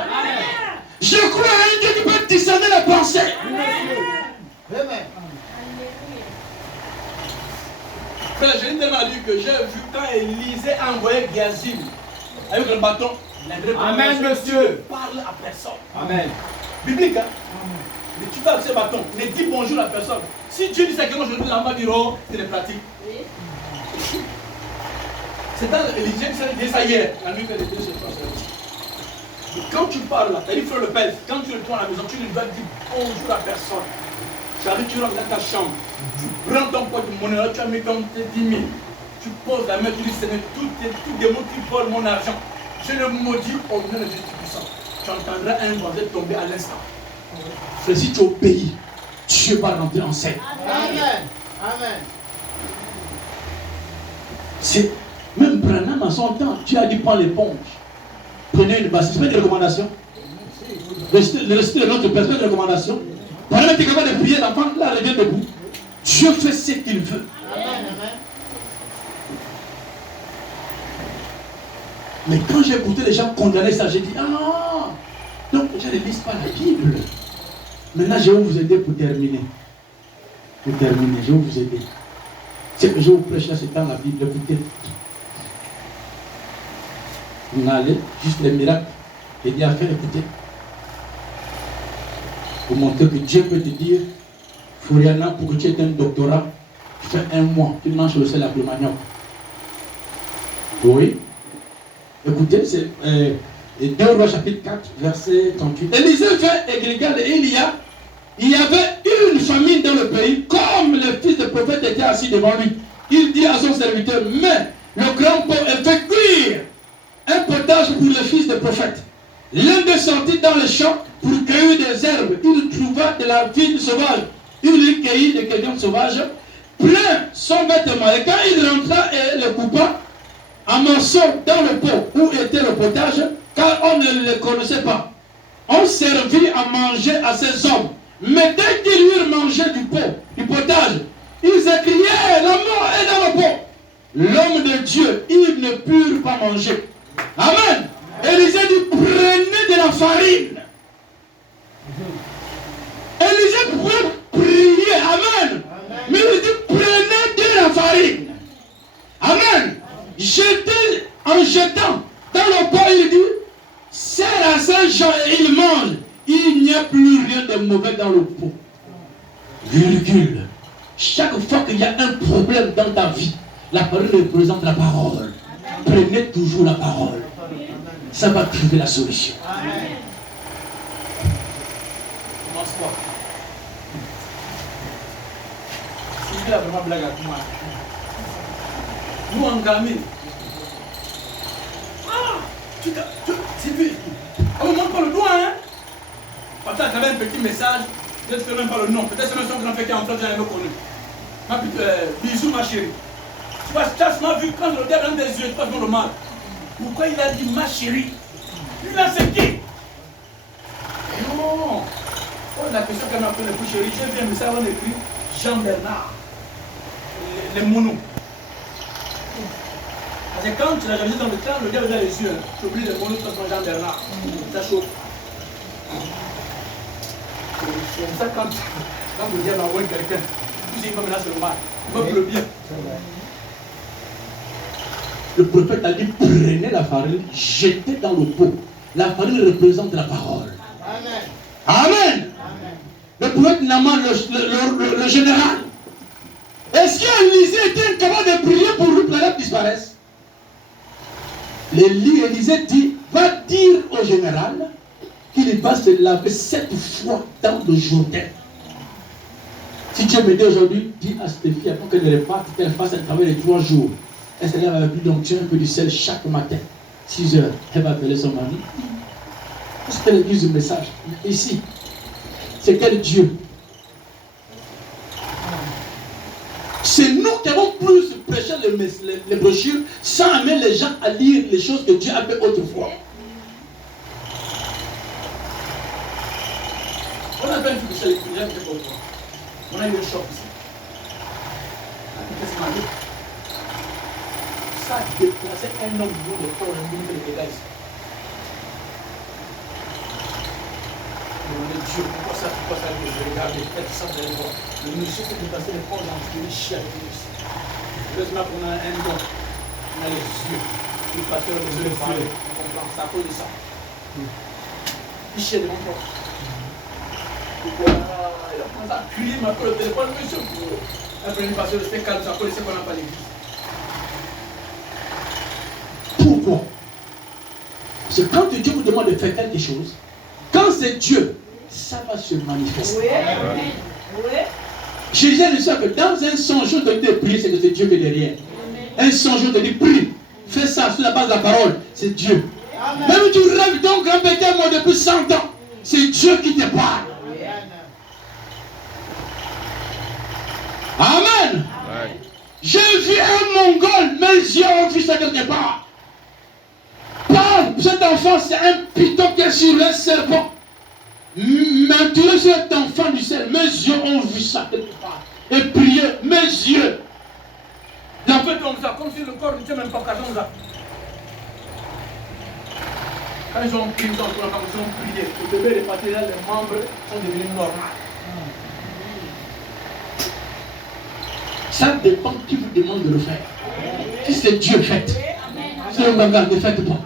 Je crois à un Dieu qui peut discerner les pensées. Amen. Frère, j'ai tellement dit que j'ai vu quand Élisée a envoyé Géasi avec le bâton. Amen, monsieur. Parle à personne. Amen. Biblique, hein? Mais tu vas avec ce bâton, ne dis bonjour à personne. Si Dieu dit ça, que moi je dis là, on va dire, oh, c'est des pratiques. C'est dans Élisée qui dit ça hier, la nuit que les deux se transforment. Quand tu parles là, il faut le pèse. Quand tu retournes à la maison, tu ne dois dire bonjour à personne. Tu arrives, tu rentres dans ta chambre, tu prends ton pot de monnaie, là, tu as mis ton 10 000. Tu poses la main, tu dis Seigneur, tout démon qui vole mon argent, je le maudis au nom de Jésus puissant. Tu entendras un voisin tomber à l'instant. C'est si tu obéis, Dieu va rentrer en scène. Amen. Amen. C'est même Branham en son temps, Dieu a dit prends l'éponge. Prenez une bassine. C'est pas une recommandation. Le style de notre personne de recommandation. Branham était capable de prier, l'enfant là revient debout. Dieu fait ce qu'il veut. Amen. Amen. Mais quand j'ai écouté les gens condamner ça, j'ai dit ah, donc les gens ne lisent pas la Bible. Maintenant, je vais vous aider pour terminer. Je vais vous aider. C'est que je vous prêche là, c'est dans la Bible. Écoutez. Vous allez, juste les miracles. Et Dieu a fait, écoutez. Pour montrer que Dieu peut te dire, Floriana, pour que tu aies un doctorat, tu fais 1 mois, tu manges le sel avec le manioc. Oui. Écoutez, c'est 2 Rois chapitre 4, verset 38. Élisée fait égrégale et il y avait une famine dans le pays, comme le fils de prophète était assis devant lui. Il dit à son serviteur, mais le grand pot est fait cuire un potage pour le fils de prophète. L'un d'eux sortit dans le champ pour cueillir des herbes. Il trouva de la vigne sauvage. Il lui cueillit de quelqu'un sauvage, plein son vêtement. Et quand il rentra et le coupa en morceaux dans le pot où était le potage, car on ne le connaissait pas, on servit à manger à ces hommes. Mais dès qu'ils eurent mangé du potage, ils s'écriaient, la mort est dans le pot. L'homme de Dieu, ils ne purent pas manger. Amen. Élisée dit, prenez de la farine. Élisée pouvait prier, amen. Mais il dit, prenez de la farine. Amen. Jetez, en jetant dans le pot, il dit, sert à ces gens et ils mangent. Il n'y a plus rien de mauvais dans le pot. Virgule. Chaque fois qu'il y a un problème dans ta vie, la parole représente la parole. Prenez toujours la parole. Ça va trouver la solution. Commence-toi. C'est vraiment blague à moi. Nous en gamine. C'est vu. On ne montre pas le doigt, hein. Partage à travers un petit message. Peut-être que même pas le nom. Peut-être que c'est son grand-père qui est en France, j'en ai pas connu. Ma petite bisou, ma chérie. Tu vois, Charles m'a vu quand le diable dans des yeux, tu passes dans le mal. Pourquoi il a dit ma chérie? Lui là, c'est qui? Non. Oh, la question qu'elle m'a fait le plus chérie, j'ai vu un message, on écrit Jean-Bernard. Les monos. Parce que quand tu l'as jamais dit dans le temps, le diable est dans les yeux. Tu oublies les monos, tu passes Jean-Bernard. Ça chauffe. C'est comme ça quand le diable envoie quelqu'un, il va menacer le mal. Il va le bien. Le prophète a dit, prenez la farine, jetez dans le pot. La farine représente la parole. Amen. Amen. Le prophète Naaman, le général. Est-ce qu'Élisée était incapable de prier pour lui que la lèpre disparaisse? Élisée dit, va dire au général qu'il va se laver 7 fois dans le Jourdain. Si Dieu me dit aujourd'hui, dis à cette fille, avant qu'elle reparte, qu'elle fasse un travail de 3 jours. Elle se lève avec lui, donc un peu du sel chaque matin. 6 heures, elle va appeler son mari. Est-ce qu'elle dit le message? Ici, c'est quel Dieu? C'est nous qui avons plus prêché les brochures sans amener les gens à lire les choses que Dieu a fait autrefois. On a bien vu que c'est les prières qui étaient autrefois. On a eu un choc ici. Ça a déplacé un homme dont le corps est mis les dégâts ici. Dieu, pourquoi ça, je regarde, peut-être ça, vous allez voir. Le monsieur qui est passé les corps dans le chien. Heureusement qu'on a un don. On a les yeux. Le pasteur a les yeux, on comprend. C'est à cause de ça. Il chie devant toi. Pourquoi il a commencé à crier, il m'appelle le téléphone, monsieur. Après, le pasteur, je fais calme, ça connaissait qu'on n'a pas l'église. Pourquoi? Parce que quand Dieu vous demande de faire quelque chose, quand c'est Dieu, ça va se manifester. Oui. Oui. Jésus dit ça que dans un songe, on te dit de prier, c'est que c'est Dieu qui est derrière. Un songe, on te dit prie, fais ça sur la base de la parole, c'est Dieu. Amen. Même tu rêves ton grand-père moi depuis 100 ans, c'est Dieu qui te parle. Amen. J'ai vu un Mongol, mes yeux ont vu ça quelque part. Cet enfant, c'est un python qui est sur un serpent. Maintenant, cet enfant du ciel, mes yeux ont vu ça quelque part. Et prier, mes yeux. Il a fait comme ça, comme si le corps n'était même pas comme ça. Quand ils ont prié, ils ont prié. Le bébé est parti là, les membres sont devenus normaux. Ça dépend qui vous demande de le faire. Si c'est Dieu, faites. Si le bagage, ne faites pas.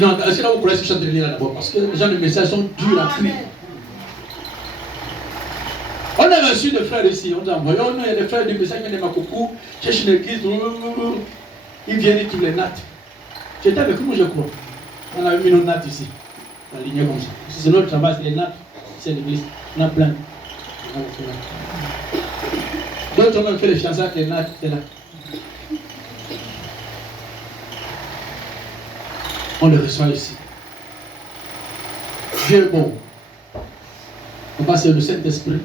Non, est-ce que là vous connaissez ce que je suis en train de lire là d'abord? Parce que les gens de messages sont durs à crier. On a reçu des frères ici, on a envoyé, il y a des frères du message qui viennent de Makoukou, cherchent une église, ils viennent et trouvent les nattes. J'étais avec nous, je crois. On a mis nos nattes ici, alignées comme ça. C'est notre travail, c'est les nattes, c'est l'église. On a plein. D'autres ont même fait les fiançailles avec les nattes, c'est là. On le reçoit ici. Dieu est bon. On passe le Saint-Esprit.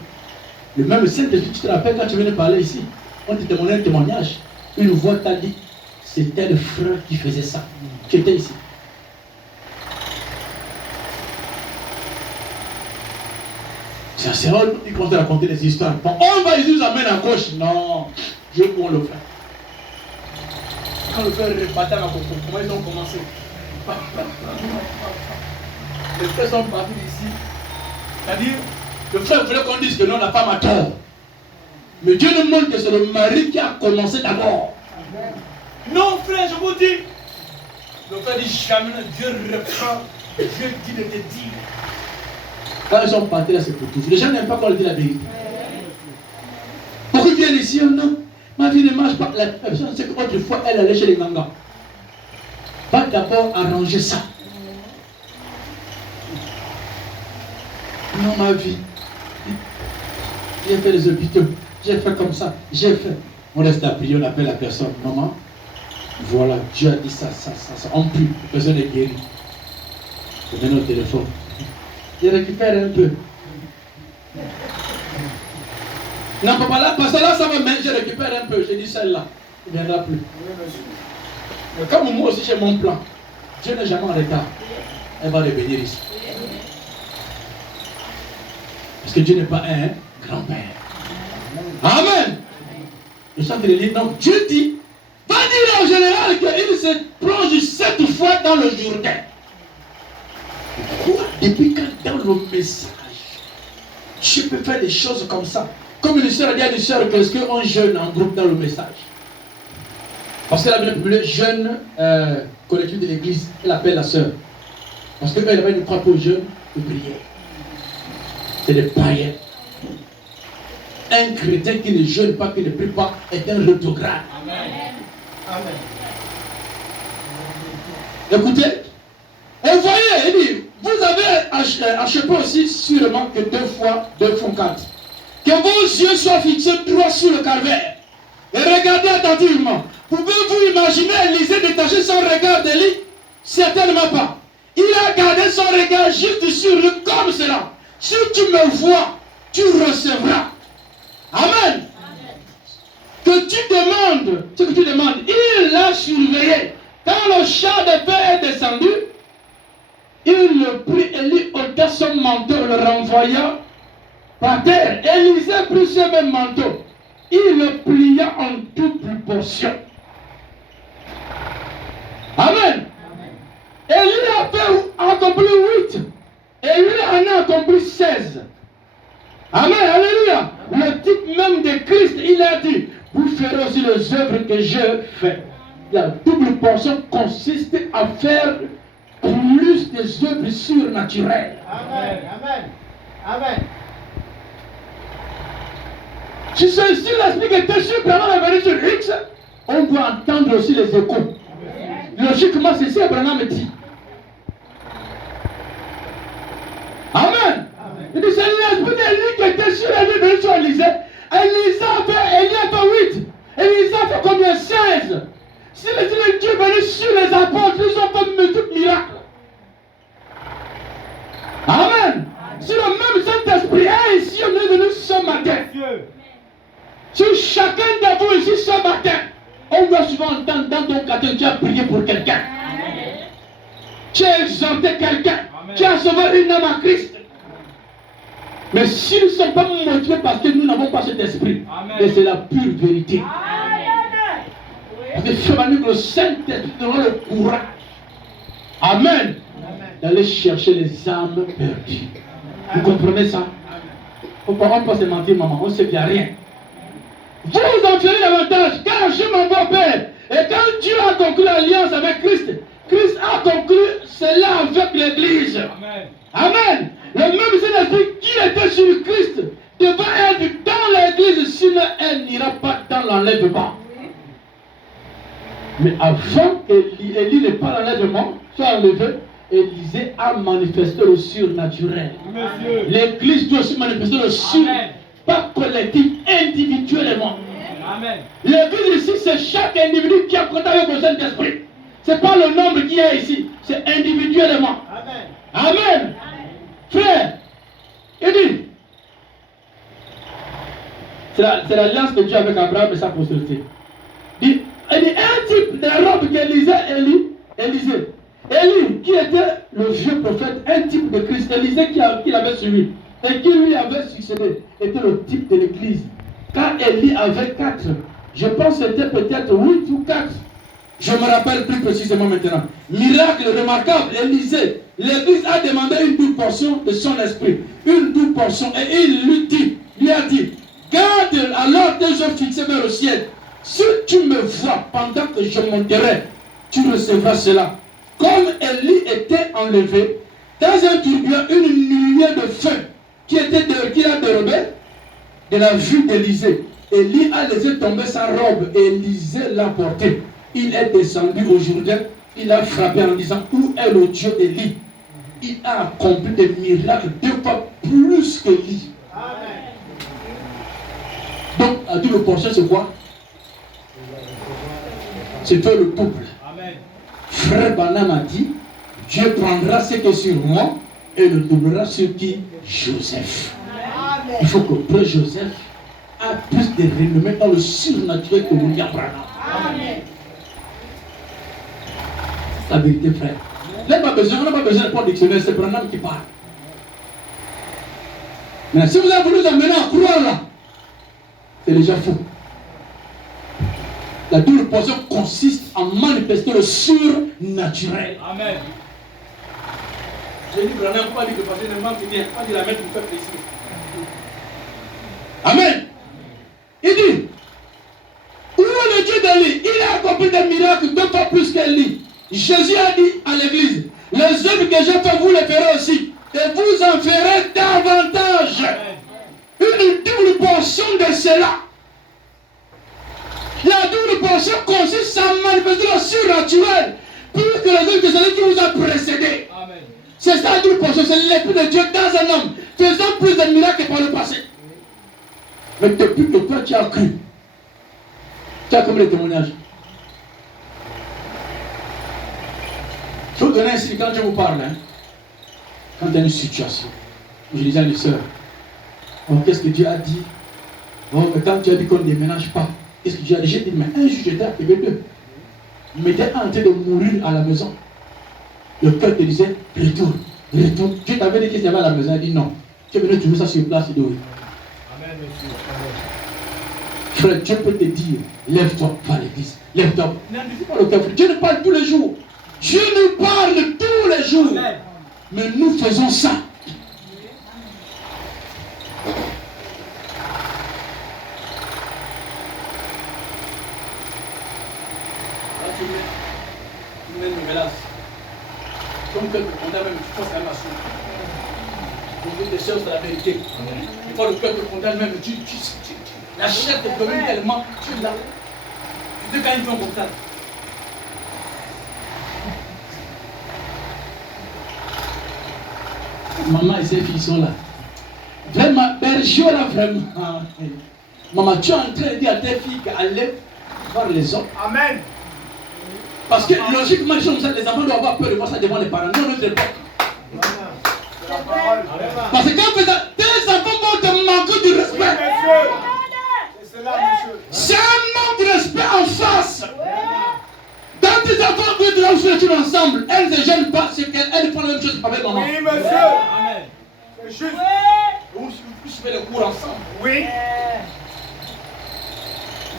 Le même Saint-Esprit, tu te rappelles quand tu venais parler ici, on te demandait un témoignage. Une voix t'a dit, c'était le frère qui faisait ça. Tu étais ici. C'est vrai, il commence à raconter des histoires. Bon, on va ici, nous amène à gauche. Non, je pour le faire. Quand le frère repartait à ma coco, comment ils ont commencé? Les frères sont partis d'ici. C'est-à-dire, le frère voulait qu'on dise que non, la femme a tort. Mais Dieu nous montre que c'est le mari qui a commencé d'abord. Non, frère, je vous dis. Le frère dit jamais, Dieu reprend. Dieu dit de te dire. Quand ils sont partis là, c'est pour tous. Les gens n'aiment pas qu'on leur dise la vérité. Pourquoi viennent ici? Non, ma vie ne marche pas. La personne sait qu'autrefois, elle allait chez les gangas. Va d'abord arranger ça. Non, ma vie. J'ai fait les hôpitaux. J'ai fait comme ça. J'ai fait. On reste à prier, on appelle la personne. Maman, voilà, Dieu a dit ça. On prie. La personne est guérie. Je mets au téléphone. Je récupère un peu. Non, papa, là, parce que là, ça va, mais je récupère un peu. J'ai dit celle-là. Il ne viendra plus. Mais comme moi aussi j'ai mon plan, Dieu n'est jamais en retard. Elle va revenir ici. Parce que Dieu n'est pas un grand-père. Amen. Le chant de l'Église, donc Dieu dit, va dire au général qu'il se plonge 7 fois dans le Jourdain. Pourquoi? Depuis quand dans le message, Dieu peut faire des choses comme ça? Comme une sœur a dit à une sœur, qu'est-ce qu'on jeûne en groupe dans le message? Parce qu'elle avait publié jeûne collectif de l'église. Elle appelle la sœur. Parce qu'elle avait une croix pour jeûne de prière. C'est des païens. Un chrétien qui ne jeûne pas, qui ne prie pas, est un rétrograde. Amen. Amen. Écoutez, et voyez, il dit, vous avez acheté aussi sûrement que 2 fois 2 font 4. Que vos yeux soient fixés droit sur le calvaire. Et regardez attentivement. Pouvez-vous imaginer Élisée détacher son regard d'Élie? Certainement pas. Il a gardé son regard juste sur lui comme cela. Si tu me vois, tu recevras. Amen. Que tu demandes, ce que tu demandes, il l'a surveillé. Quand le char de paix est descendu, il le prit, Élie ôta son manteau, le renvoya par terre. Élisée prit ce même manteau. Il le plia en double portion. Amen. Élie a accompli 8. Et lui en a accompli 16. Amen. Alléluia. Le type même de Christ, il a dit, vous ferez aussi les œuvres que je fais. La double portion consiste à faire plus des œuvres surnaturelles. Amen. Amen. Amen. Si l'esprit qui était sur Branham est venu sur X, on doit entendre aussi les échos. Logiquement, c'est ce que Branham dit. Amen. Il dit, c'est l'esprit d'Élie qui était sur Élie, venu sur Élisée. Élie a fait 8. Élisée a fait combien? 16. Si le Dieu est venu sur les apôtres, ils ont fait multiples miracles. Amen. Si le même Saint-Esprit est ici, on est venu ce matin. Si chacun de vous ici ce matin, on doit souvent entendre dans ton quartier, tu as prié pour quelqu'un. Tu as exhorté quelqu'un. Tu as sauvé une âme à Christ. Mais si nous ne sommes pas motivés parce que nous n'avons pas cet esprit, et c'est la pure vérité. Parce que que le Saint-Esprit donnera le courage. Amen. D'aller chercher les âmes perdues. Vous comprenez ça? On ne peut pas se mentir, maman. On ne sait qu'il n'y a rien. Vous en ferez davantage, car je m'en vais au Père. Et quand Dieu a conclu l'alliance avec Christ, Christ a conclu cela avec l'Église. Amen. Amen. Le même Saint-Esprit qui était sur Christ devait être dans l'Église, sinon elle n'ira pas dans l'enlèvement. Mais avant qu'Élie n'ait pas l'enlèvement, soit enlevé, Élisée a manifesté le surnaturel. L'Église doit aussi manifester le surnaturel. Pas collectif, individuellement. Amen. L'église ici, c'est chaque individu qui a contact avec le Saint-Esprit. Ce n'est pas le nombre qui est ici, c'est individuellement. Amen. Amen. Frère, il dit, c'est l'alliance de Dieu avec Abraham et sa postérité. Il dit, un type de robe qu'Élisée, Élie, qui était le vieux prophète, un type de Christ, Élisée qui l'avait suivi et qui lui avait succédé, était le type de l'église. Quand Élie avait 4, je pense que c'était peut-être 8 ou 4. Je me rappelle plus précisément maintenant. Miracle remarquable, Élisée, l'église a demandé une double portion de son esprit. Une double portion. Et il lui a dit, garde alors tes yeux fixés vers le ciel. Si tu me vois pendant que je monterai, tu recevras cela. Comme Élie était enlevé, dans un tourbillon, une nuée de feu qui a dérobé de la vue d'Élisée. Élie a laissé tomber sa robe et Élisée l'a porté. Il est descendu au Jourdain, il a frappé en disant, où est le Dieu d'Élie? Il a accompli des miracles 2 fois plus qu'Élie. Donc, la double portion, c'est quoi? C'est faire le double. Frère Branham a dit, Dieu prendra ce qui est sur moi et le doublera sur qui? Joseph. Amen. Il faut que Frère Joseph a plus de renommée dans le surnaturel que William Branham. Amen. La vérité, frère. On n'a pas besoin de prendre dictionnaire, c'est Branham qui parle. Mais si vous avez voulu nous amener à croire là, c'est déjà faux. La double portion consiste à manifester le surnaturel. Amen. J'ai dit Branham, pas dit que parce que ne manque rien, pas dit la mettre pour faire plaisir. Amen. accompli des miracles 2 fois plus qu'Élie. Jésus a dit à l'église, les œuvres que j'ai fait, vous les ferez aussi. Et vous en ferez davantage. Une double portion de cela. La double portion consiste à manifester le surnaturel plus que les œuvres de celui qui vous a précédé. C'est ça la double portion, c'est l'Esprit de Dieu dans un homme, faisant plus de miracles que par le passé. Mais depuis que toi tu as cru, tu as comme les témoignages. Je vais vous donner un signe quand je vous parle. Quand il y a une situation, je disais à une soeur, oh, qu'est-ce que Dieu a dit? Oh, mais quand tu as dit qu'on ne déménage pas, qu'est-ce que Dieu a dit? J'ai dit, mais un jour j'étais à PB2. Il m'était en train de mourir à la maison. Le cœur te disait, retourne, retourne. Dieu t'avait dit qu'il y avait à la maison. Il a dit non. Tu es venu trouver ça sur place. Il dit oui. Amen, monsieur. Frère, Dieu peut te dire, lève-toi, va à l'église. Lève-toi. N'indique pas le cœur. Dieu nous parle tous les jours. Dieu nous parle tous les jours. Amen. Mais nous faisons ça. Tu mets une glace. Comme que on a même, tu penses à ma soeur. Je veux des choses de la vérité. Il faut le cœur de condamne même. La chair te domine tellement. Tu l'as. Tu te gagnes ton contact. Maman et ses filles sont là. Vraiment, berger là, vraiment. Maman, tu es en train de dire à tes filles qu'allez voir les autres. Amen. Parce que logiquement, les enfants doivent avoir peur de voir ça devant les parents. Non, notre époque. Parce que quand tes enfants vont te manquer du respect. C'est un manque de respect en face. Quand tes enfants veulent de la ouverture ensemble, elles ne se gênent pas, c'est qu'elles font la même chose avec maman. Oui, monsieur. Amen. C'est juste. Vous faites le cours ensemble. Oui.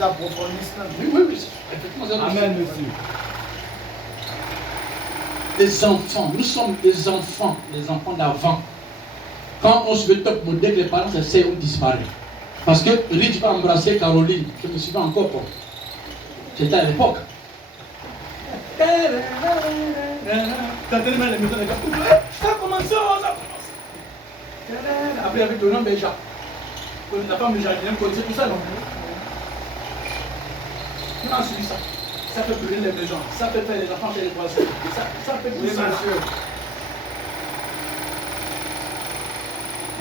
L'approfondissement. Oui, effectivement. Amen, monsieur. Les enfants, nous sommes des enfants d'avant. Quand on se veut top modèle, les parents s'essayent, on disparaît. Parce que Rich va embrasser Caroline, je me souviens encore quoi. C'était à l'époque. Ça a commencé. Après avec le nom Béja. La femme de jardin connaissait tout ça, non? On a suivi ça. Ça peut brûler les maisons, ça peut faire les enfants chez les voisins, ça peut brûler ça.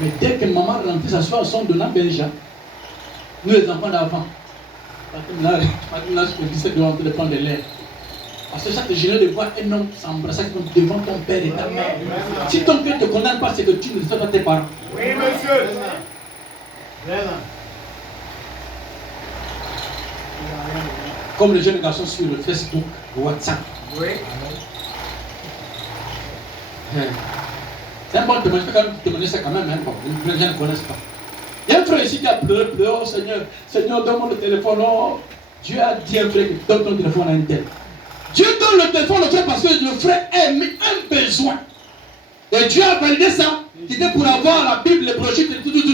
Mais dès que maman rentrait s'asseoir à son donnant Benja, nous les enfants d'avant, là, je disais de rentrer de prendre de l'air. Parce que ça te gêne de voir un homme s'embrasser devant ton père et ta mère. Si ton père ne te condamne pas, c'est que tu ne respectes pas tes parents. Oui, monsieur. Vraiment. Comme les jeunes garçons sur le Facebook, WhatsApp. Oui. C'est un bon témoignage, quand même témoigner ça quand même, hein, bon, les gens ne connaissent pas. Il y a un frère ici qui a pleuré, oh Seigneur, donne-moi le téléphone. Oh, Dieu a dit un frère, donne ton téléphone à un tel. Dieu donne le téléphone au frère parce que le frère a mis un besoin. Et Dieu a validé ça. C'était pour avoir la Bible, les brochures,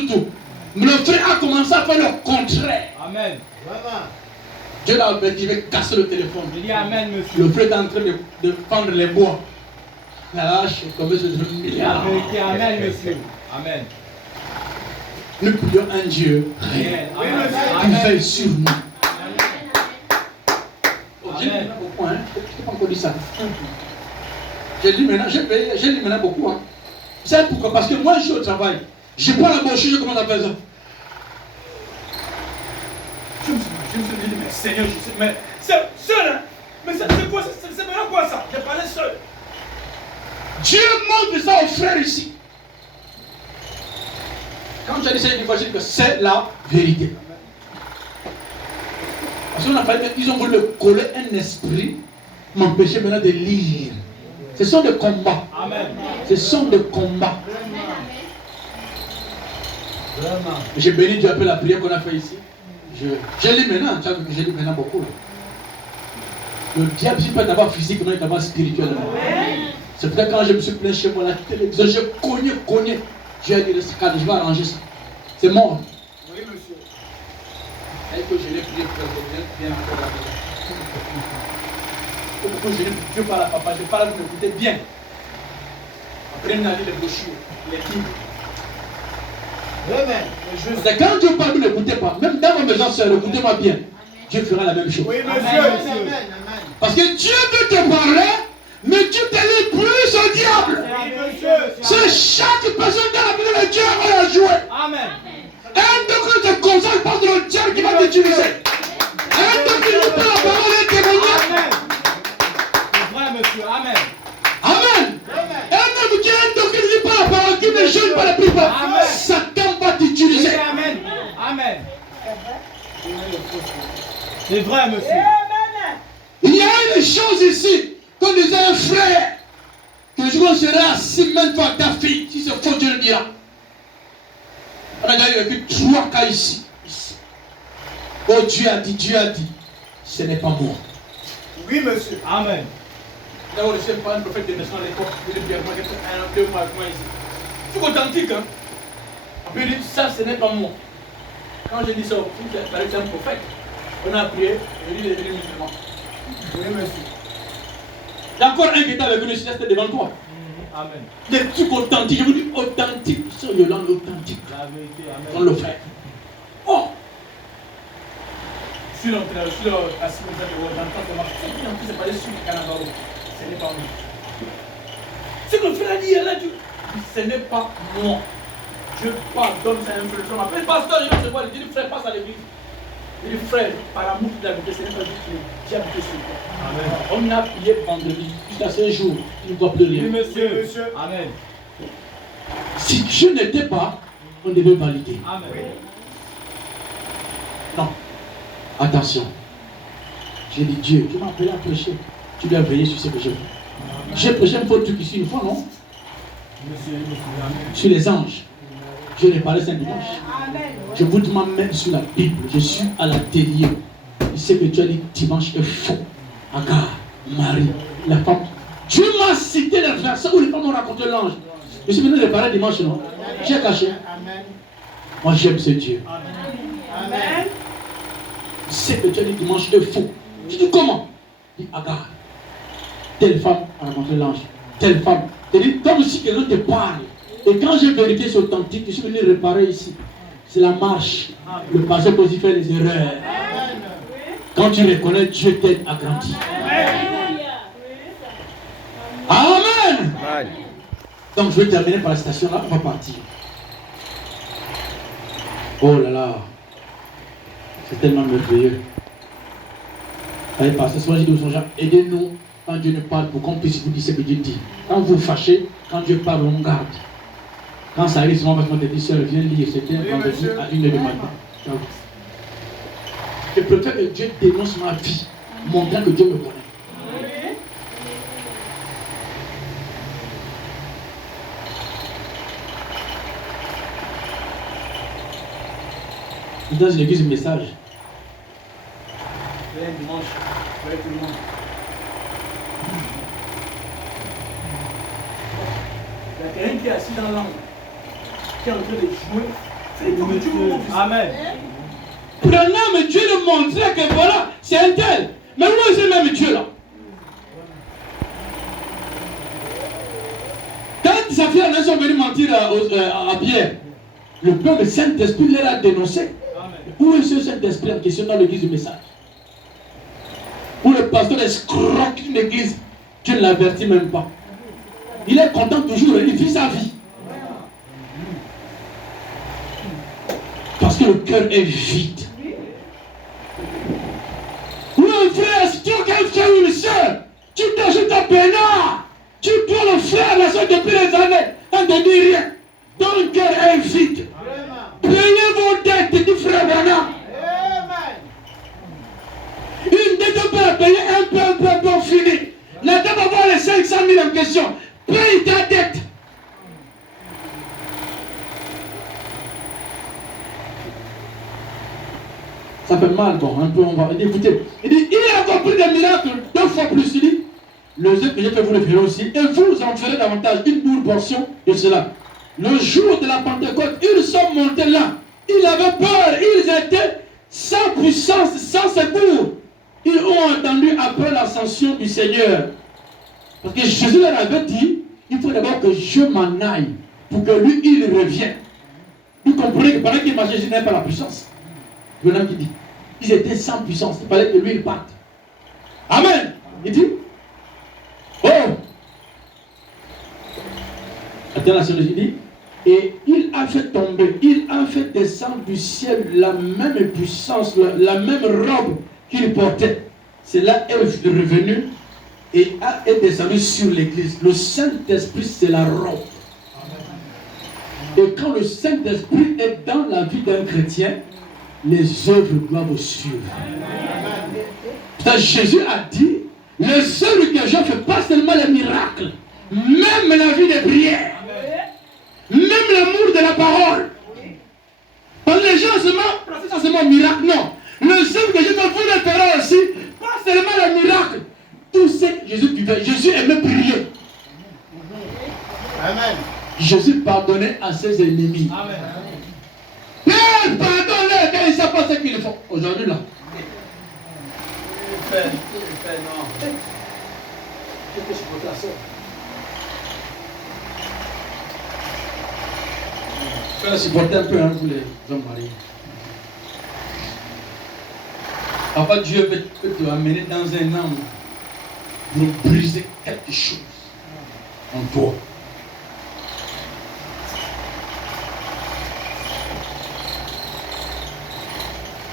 tout. Mais le frère a commencé à faire le contraire. Amen. Vraiment. Dieu l'a dit, il va casser le téléphone. Je dis Amen, monsieur. Le frère est en train de prendre les bois. La hache est tombée sur le milliard. Amen, monsieur. Amen. Nous prions un Dieu réel. Qui veille sur nous. J'ai dit beaucoup, hein. Je n'ai pas encore dit ça. J'ai dit maintenant beaucoup, hein. Vous savez pourquoi? Parce que moi je suis au travail. Je prends la brochure, je commence à faire ça. Je me suis dit, mais Seigneur, je sais, mais c'est seul, hein? Mais c'est quoi, c'est maintenant quoi ça? J'ai parlé seul. Dieu montre ça aux frères ici. Quand j'ai dit ça une fois, j'ai dit que c'est la vérité. Parce qu'on a fallu qu'ils ont voulu coller un esprit, m'empêcher maintenant de lire. Ce sont des combats. Amen. Ce sont des combats. Vraiment. J'ai béni Dieu après la prière qu'on a fait ici. Je lis maintenant, tu vois que je lis maintenant beaucoup. Là. Le diable, il peut t'avoir physiquement, il peut t'avoir spirituellement. C'est pour ça que quand je me suis plaint chez moi, la télévision, j'ai cogné. J'ai dit, je vais arranger ça. C'est mort. Oui, monsieur. Et que je l'ai prié pour bien encore la Pourquoi je parle à papa, je parle à vous, écoutez bien. Apprenez à lire les brochures, les livres. Amen. Parce que quand Dieu parle, vous n'écoutez pas. Même dans vos maisons sœurs, écoutez-moi bien. Dieu fera la même chose. Oui, monsieur. Amen. Parce que Dieu veut te parler, mais tu te lis plus au diable. C'est chaque personne dans la vie de Dieu va la jouer. Amen. Un degré de conscience parce que le diable qui va t'utiliser. Un degré qui ne peut la parole et témoigner. Amen. C'est vrai, monsieur. Amen. Amen. Un homme qui a un degré qui ne dit pas la parole, qui ne jeûne pas la plupart. Amen. Satan va t'utiliser. Amen. Amen. C'est vrai, monsieur. Il y a une chose ici, qu'on disait un frère, que je serai assis même fois ta fille, si c'est faux, Dieu le dira. On a déjà vécu 3 cas ici. Oh, Dieu a dit, ce n'est pas moi. Oui, monsieur. Amen. D'abord, je ne sais pas un prophète de naissance à l'époque, il dit bien, moi, j'ai fait 1, 2 mois avec moi ici. C'est authentique, hein. Après, il dit, ça, ce n'est pas moi. Quand j'ai dit ça, il paraît que c'est un prophète. On a prié, et lui, il est devenu musulman. Oui, monsieur. Il y a encore un qui était avec nous, c'était devant toi. Amen. Des trucs authentiques, je vous dis authentiques, sur le langue authentique. La vérité, amen. Dans le frère. Oh! Je suis assis au j'entends que ma fille, en plus, c'est pas les sous du Canada. Ce n'est pas moi. C'est que le frère a dit, elle a dit, ce n'est pas moi. Dieu pardonne, c'est un frère. Je m'appelle pasteur, je ne sais pas, il dit, frère, passe à l'église. Il dit, frère, par l'amour de la vérité, ce n'est pas juste le diable qui est sur toi. Amen. On a prié vendredi, Jusqu'à ce jour, il ne doit plus rien. oui, monsieur. Amen. Si Dieu n'était pas, on devait valider. Amen. Non. Attention. J'ai dit, Dieu, tu m'as appelé à prêcher. Tu dois veiller sur ce que je fais. J'ai prêché un faux truc ici une fois, non? Monsieur, amen. Sur les anges. Je l'ai parlé ce dimanche. Je vous demande même sur la Bible. Je suis à l'atelier. Je sais que tu as dit dimanche est faux. Agar, Marie, la femme. Dieu m'a cité les versets où les femmes ont raconté l'ange. Je suis venu de parler dimanche, non? J'ai caché. Moi j'aime ce Dieu. Amen. Je sais que tu as dit dimanche est faux. Je dis comment? Il dit Agar. Telle femme a rencontré l'ange. Telle femme. Il dit comme si quelqu'un te parle. Et quand j'ai vérifié c'est authentique, je suis venu réparer ici. C'est la marche. Le passé peut aussi faire des erreurs. Quand tu reconnais, Dieu t'aide à grandir. Amen. Donc je vais terminer par la station là, on va partir. Oh là là. C'est tellement merveilleux. Allez, pasteur, soyez de son genre. Aidez-nous quand Dieu nous parle pour qu'on puisse vous dire ce que Dieu dit. Quand vous fâchez, quand Dieu parle, on garde. Quand ça arrive, souvent, parce qu'on te dit, sœur, viens lire, c'était un vendredi à 1h du matin. Je préfère que Dieu dénonce ma vie, montrant que Dieu me connaît. Dans une église, un message. Viens dimanche, avec tout le monde. Il y a quelqu'un qui est assis dans l'angle, qui est en train de jouer. C'est comme Dieu me montre. Amen. Prenant, mais Dieu le montrait que voilà, c'est un tel. Mais où est même Dieu là? Quand sa fille en sont venus mentir à Pierre, le peuple Saint-Esprit leur a dénoncé. Où est ce Saint-Esprit en question dans l'église du message? Où le pasteur escroque une église, Dieu ne l'avertit même pas. Il est content toujours, il vit sa vie. Parce que le cœur est vide. Ou un frère, si tu regardes un frère ou une soeur, tu t'ajoutes à peinard. Tu prends le frère, la soeur depuis les années, on ne te dit rien. Ton cœur est vide. Prenez vos dettes, dit frère Bernard. Une dette peut la payer un peu, on finit. La dette va avoir les 500 000 en question. Paye ta dette. Ça fait mal, bon, un peu, on va écouter. Il dit, il a compris des miracles 2 fois plus. Il dit, le œuvre que j'ai fait, vous le ferez aussi. Et vous en ferez davantage, une bonne portion de cela. Le jour de la Pentecôte, ils sont montés là. Ils avaient peur, ils étaient sans puissance, sans secours. ils ont entendu après l'ascension du Seigneur. Parce que Jésus leur avait dit, il faut d'abord que je m'en aille pour que lui, il revienne. Vous comprenez que pendant qu'il marchait, Jésus n'avait pas la puissance. Le nom qui dit, ils étaient sans puissance. Il fallait que lui, il parte. Amen. Il dit, oh. Attends, la Seigneur, il dit, et il a fait tomber, il a fait descendre du ciel la même puissance, la même robe qu'il portait. C'est là qu'elle est revenue et est descendue sur l'église. Le Saint-Esprit, c'est la robe. Et quand le Saint-Esprit est dans la vie d'un chrétien, les œuvres doivent suivre. Jésus a dit, les œuvres que je fais, pas seulement les miracles, même la vie de prière, même l'amour de la parole. Parce que les gens pratiquent seulement miracle, non. Les œuvres que je fais, vous les ferez aussi, pas seulement les miracles. Tout ce que Jésus vivait, Jésus aimait prier. Amen. Jésus pardonnait à ses ennemis. Amen. Père, pardonne-les quand ils ne savent pas ce qu'ils font. Aujourd'hui, là. Non. Je peux supporter la soeur. Je vais la supporter un peu, hein, vous les hommes mariés. Papa Dieu peut te amener dans un angle pour briser quelque chose en toi.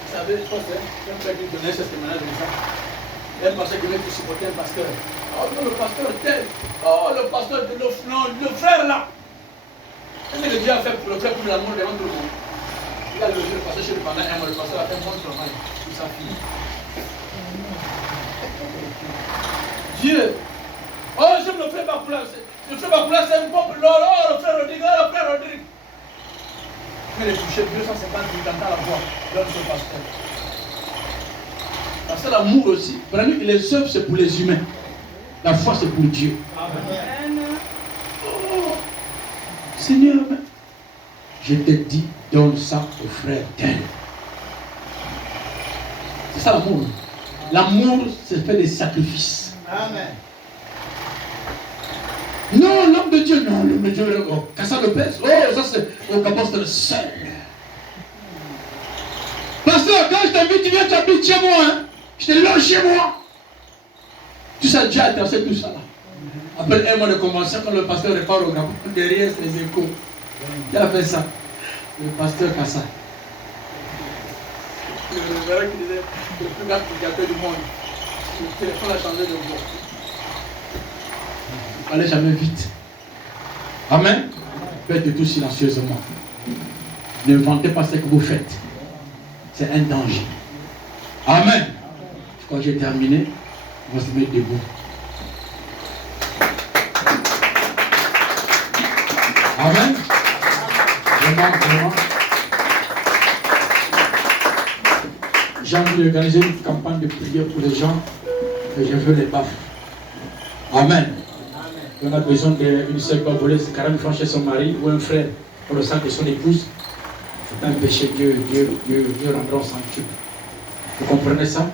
Vous savez, je pense que c'est un frère qui connaît ce témoignage de ça. Elle pensait qu'il était supporter un pasteur. Oh non, le pasteur tel. Oh, le pasteur de le frère là. Qu'est-ce que Dieu a fait pour le frère pour l'amour devant tout le monde? Il a levé le pasteur chez lui pendant un mois. Le pasteur a fait un bon travail pour sa fille. Dieu. Oh, j'aime le frère Bakula. Le frère Bakula, c'est un peuple. Oh, le frère Rodrigue. Oh, le frère Rodrigue. Mais les toucher 250 000 dans la voix. Donne ce pasteur. Parce que l'amour aussi, vraiment, les œuvres c'est pour les humains. La foi c'est pour Dieu. Amen. Oh, Seigneur, je te dis, donne ça au frère tel. C'est ça l'amour. L'amour, c'est faire des sacrifices. Amen. Non, l'homme de Dieu, non, l'homme de Dieu, oh, Cassa le pèse. Oh, ça c'est au caposte seul. Pasteur, quand je t'invite, tu viens, tu habites chez moi, hein. Je te loge chez moi. Tu sais déjà intéressé tout ça là. Après un mois de convention, quand le pasteur repart au Gabon, derrière c'est les échos. Il a fait ça. Le pasteur Cassa. Le révérend qui disait le plus grand prédicateur du monde. Le téléphone a changé de voix. Allez jamais vite. Amen. Faites tout silencieusement. Ne vantez pas ce que vous faites. C'est un danger. Amen. Quand j'ai terminé, on va se mettre debout. Amen. Vraiment. J'ai envie d'organiser une campagne de prière pour les gens que je veux les battre. Amen. On a besoin d'une seule qui va voler 40 000 francs chez son mari ou un frère pour le sang de son épouse. C'est un péché. Dieu rendra au sanctuaire. Vous comprenez ça?